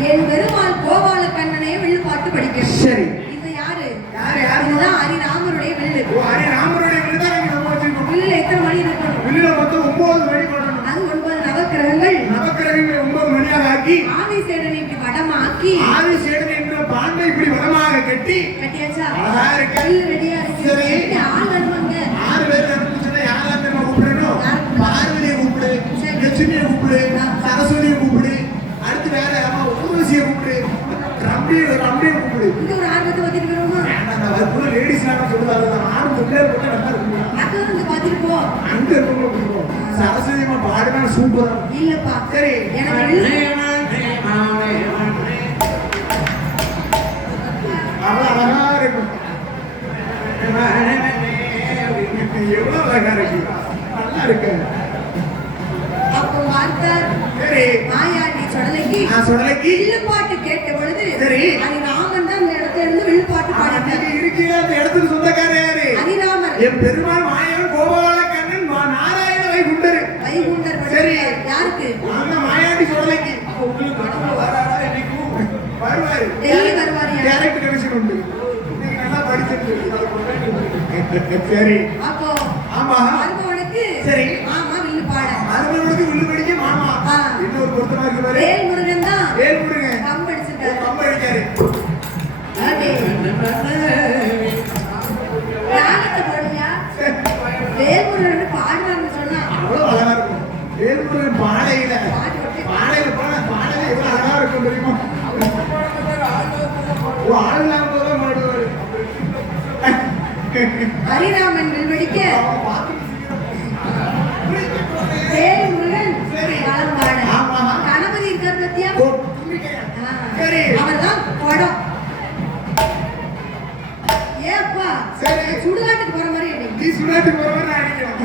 என் பெருமாள் கோபால கண்ணனையே வில்லுப்பாட்டு படிக்கணும். சரி. இது யாரு? யாரு? இதுதான் ஹரிராமருடைய வில்லு. ஓ, ஹரிராமருடைய வில்லு தான் நீங்க நம்ம வச்சிருக்கோம். வில்லுல எத்தனை மணி இருக்கணும்? வில்லுல மொத்தம் 9 மணி போடணும். அது 9 நவக்கிரகங்கள். நவக்கிரகங்களை 9 மணியாக ஆக்கி ஆதிசேடனை இப்படி வடமாக்கி ஆதிசேடன் என்ற பாண்டை இப்படி வடமாக கட்டி கட்டியாச்சா? அழகா இருக்கு. வில்லு ரெடியா இருக்கு. சரி. ஆள் வருவாங்க. 6 பேர் இருந்துச்சுன்னா யாரா தெரியுமா கூப்பிடணும்? பார்வதியை கூப்பிடு, சரி. லட்சுமியை கூப்பிடு, சரஸ்வதியை கூப்பிடு, அடுத்து வேற யாரா ஊர்வசியை கூப்பிடு, ரம்பியை கூப்பிடு. இங்க ஒரு ஆர்வத்தை பார்த்துட்டு வருவோமா? அதுக்குள்ள லேடிஸ் எல்லாம் சொல்லுவாங்க, ஆறு பிள்ளைகள் கூட நல்லா இருக்கும். அங்க வந்து பார்த்துட்டு போ. அங்க இருக்கவங்க கூப்பிடுவோம். சரஸ்வதிமா பாடுனா சூப்பரா. இல்லப்பா. சரி. எனக்கு வில்லு அவ்வளவு அழகா இருக்கும். எவ்வளவு அழகா இருக்கு. நல்லா இருக்கு. அப்போ பார்த்தார். சரி. மாயாண்டி சொடலைக்கு சொடலைக்கு வில்லுப்பாட்டு கேட்ட பொழுது சரி. ஹரிராமன் தான் அந்த இடத்துல இருந்து வில்லுப்பாட்டு பாடினார். இருக்கிற அந்த இடத்துக்கு சொந்தக்காரர் யாரு? ஹரிராமர். என் பெருமாள் மாயவன் கோபால கண்ணன் நாராயண வைகுண்டர். வைகுண்டர். சரி. யாருக்கு? அந்த மாயாண்டி சொடலைக்கு. அப்ப உங்களுக்கு கடவுள் வராரா? என்னைக்கும் வருவாரு. டெல்லி வருவாரியா? டைரக்ட் கனெக்ஷன் உண்டு. நீங்க நல்லா படிச்சிருக்கு. சரி. அப்போ ஆமா. மருமகனுக்கு சரி. மாமா வில்லு பாட. மருமகனுக்கு வில்லு படிக்க மாமா. இன்னொரு பொருத்தமா இருக்கு பாரு. வேல்முருகன் தான். வேல்முருகன் கம்பு அடிச்சிருக்காரு. கம்பு அடிக்காரு. அடே. ராகத்தை போடுறியா? வேல்முருகன் பாடுறான்னு சொன்னா அவ்வளவு அழகா இருக்கும். வேல்முருகன் பாடையில போனா பாடையில எவ்வளவு அழகா இருக்கும் தெரியுமா? ஆளுநர் போல பாடுவாரு. ஹரிராமன் வில்வடிக்க வேல்முருகன் வலம் பாட. கணபதி இருக்கார் பத்தியா? சரி. அவர்தான் படம். ஏப்பா சுடுகாட்டுக்கு போற மாதிரி அடி. நீ சுடுகாட்டுக்கு போற மாதிரி அடிக்கிறேன்.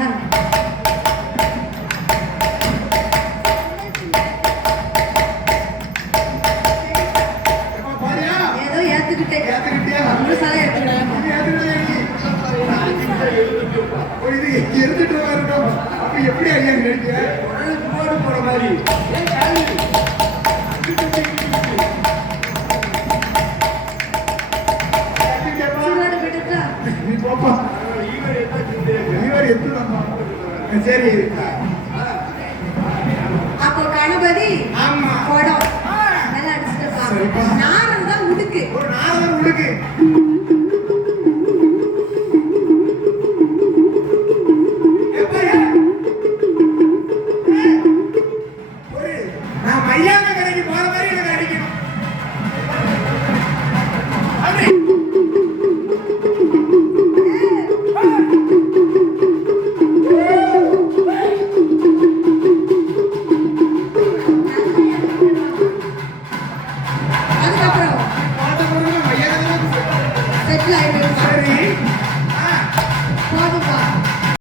ஏதோ ஏத்துக்கிட்டேன். எடுத்துட்டு வரணும். அப்ப எப்படி ஐயா நினைக்க போற மாதிரி சுடுகாடு போயிட்டு நீ போப்பா. சரி. அப்போ கணபதி ஆமா. படம் நல்லா அடிச்சுட்டு நாரன் தான் உடுக்கு. ஒரு நாரதன் உடுக்கு. நான் மையான கடைக்கு போற மாதிரி எனக்கு அடிக்கணும். செட்டில் ஆயிட்டு சரி ஆ, போதும்பா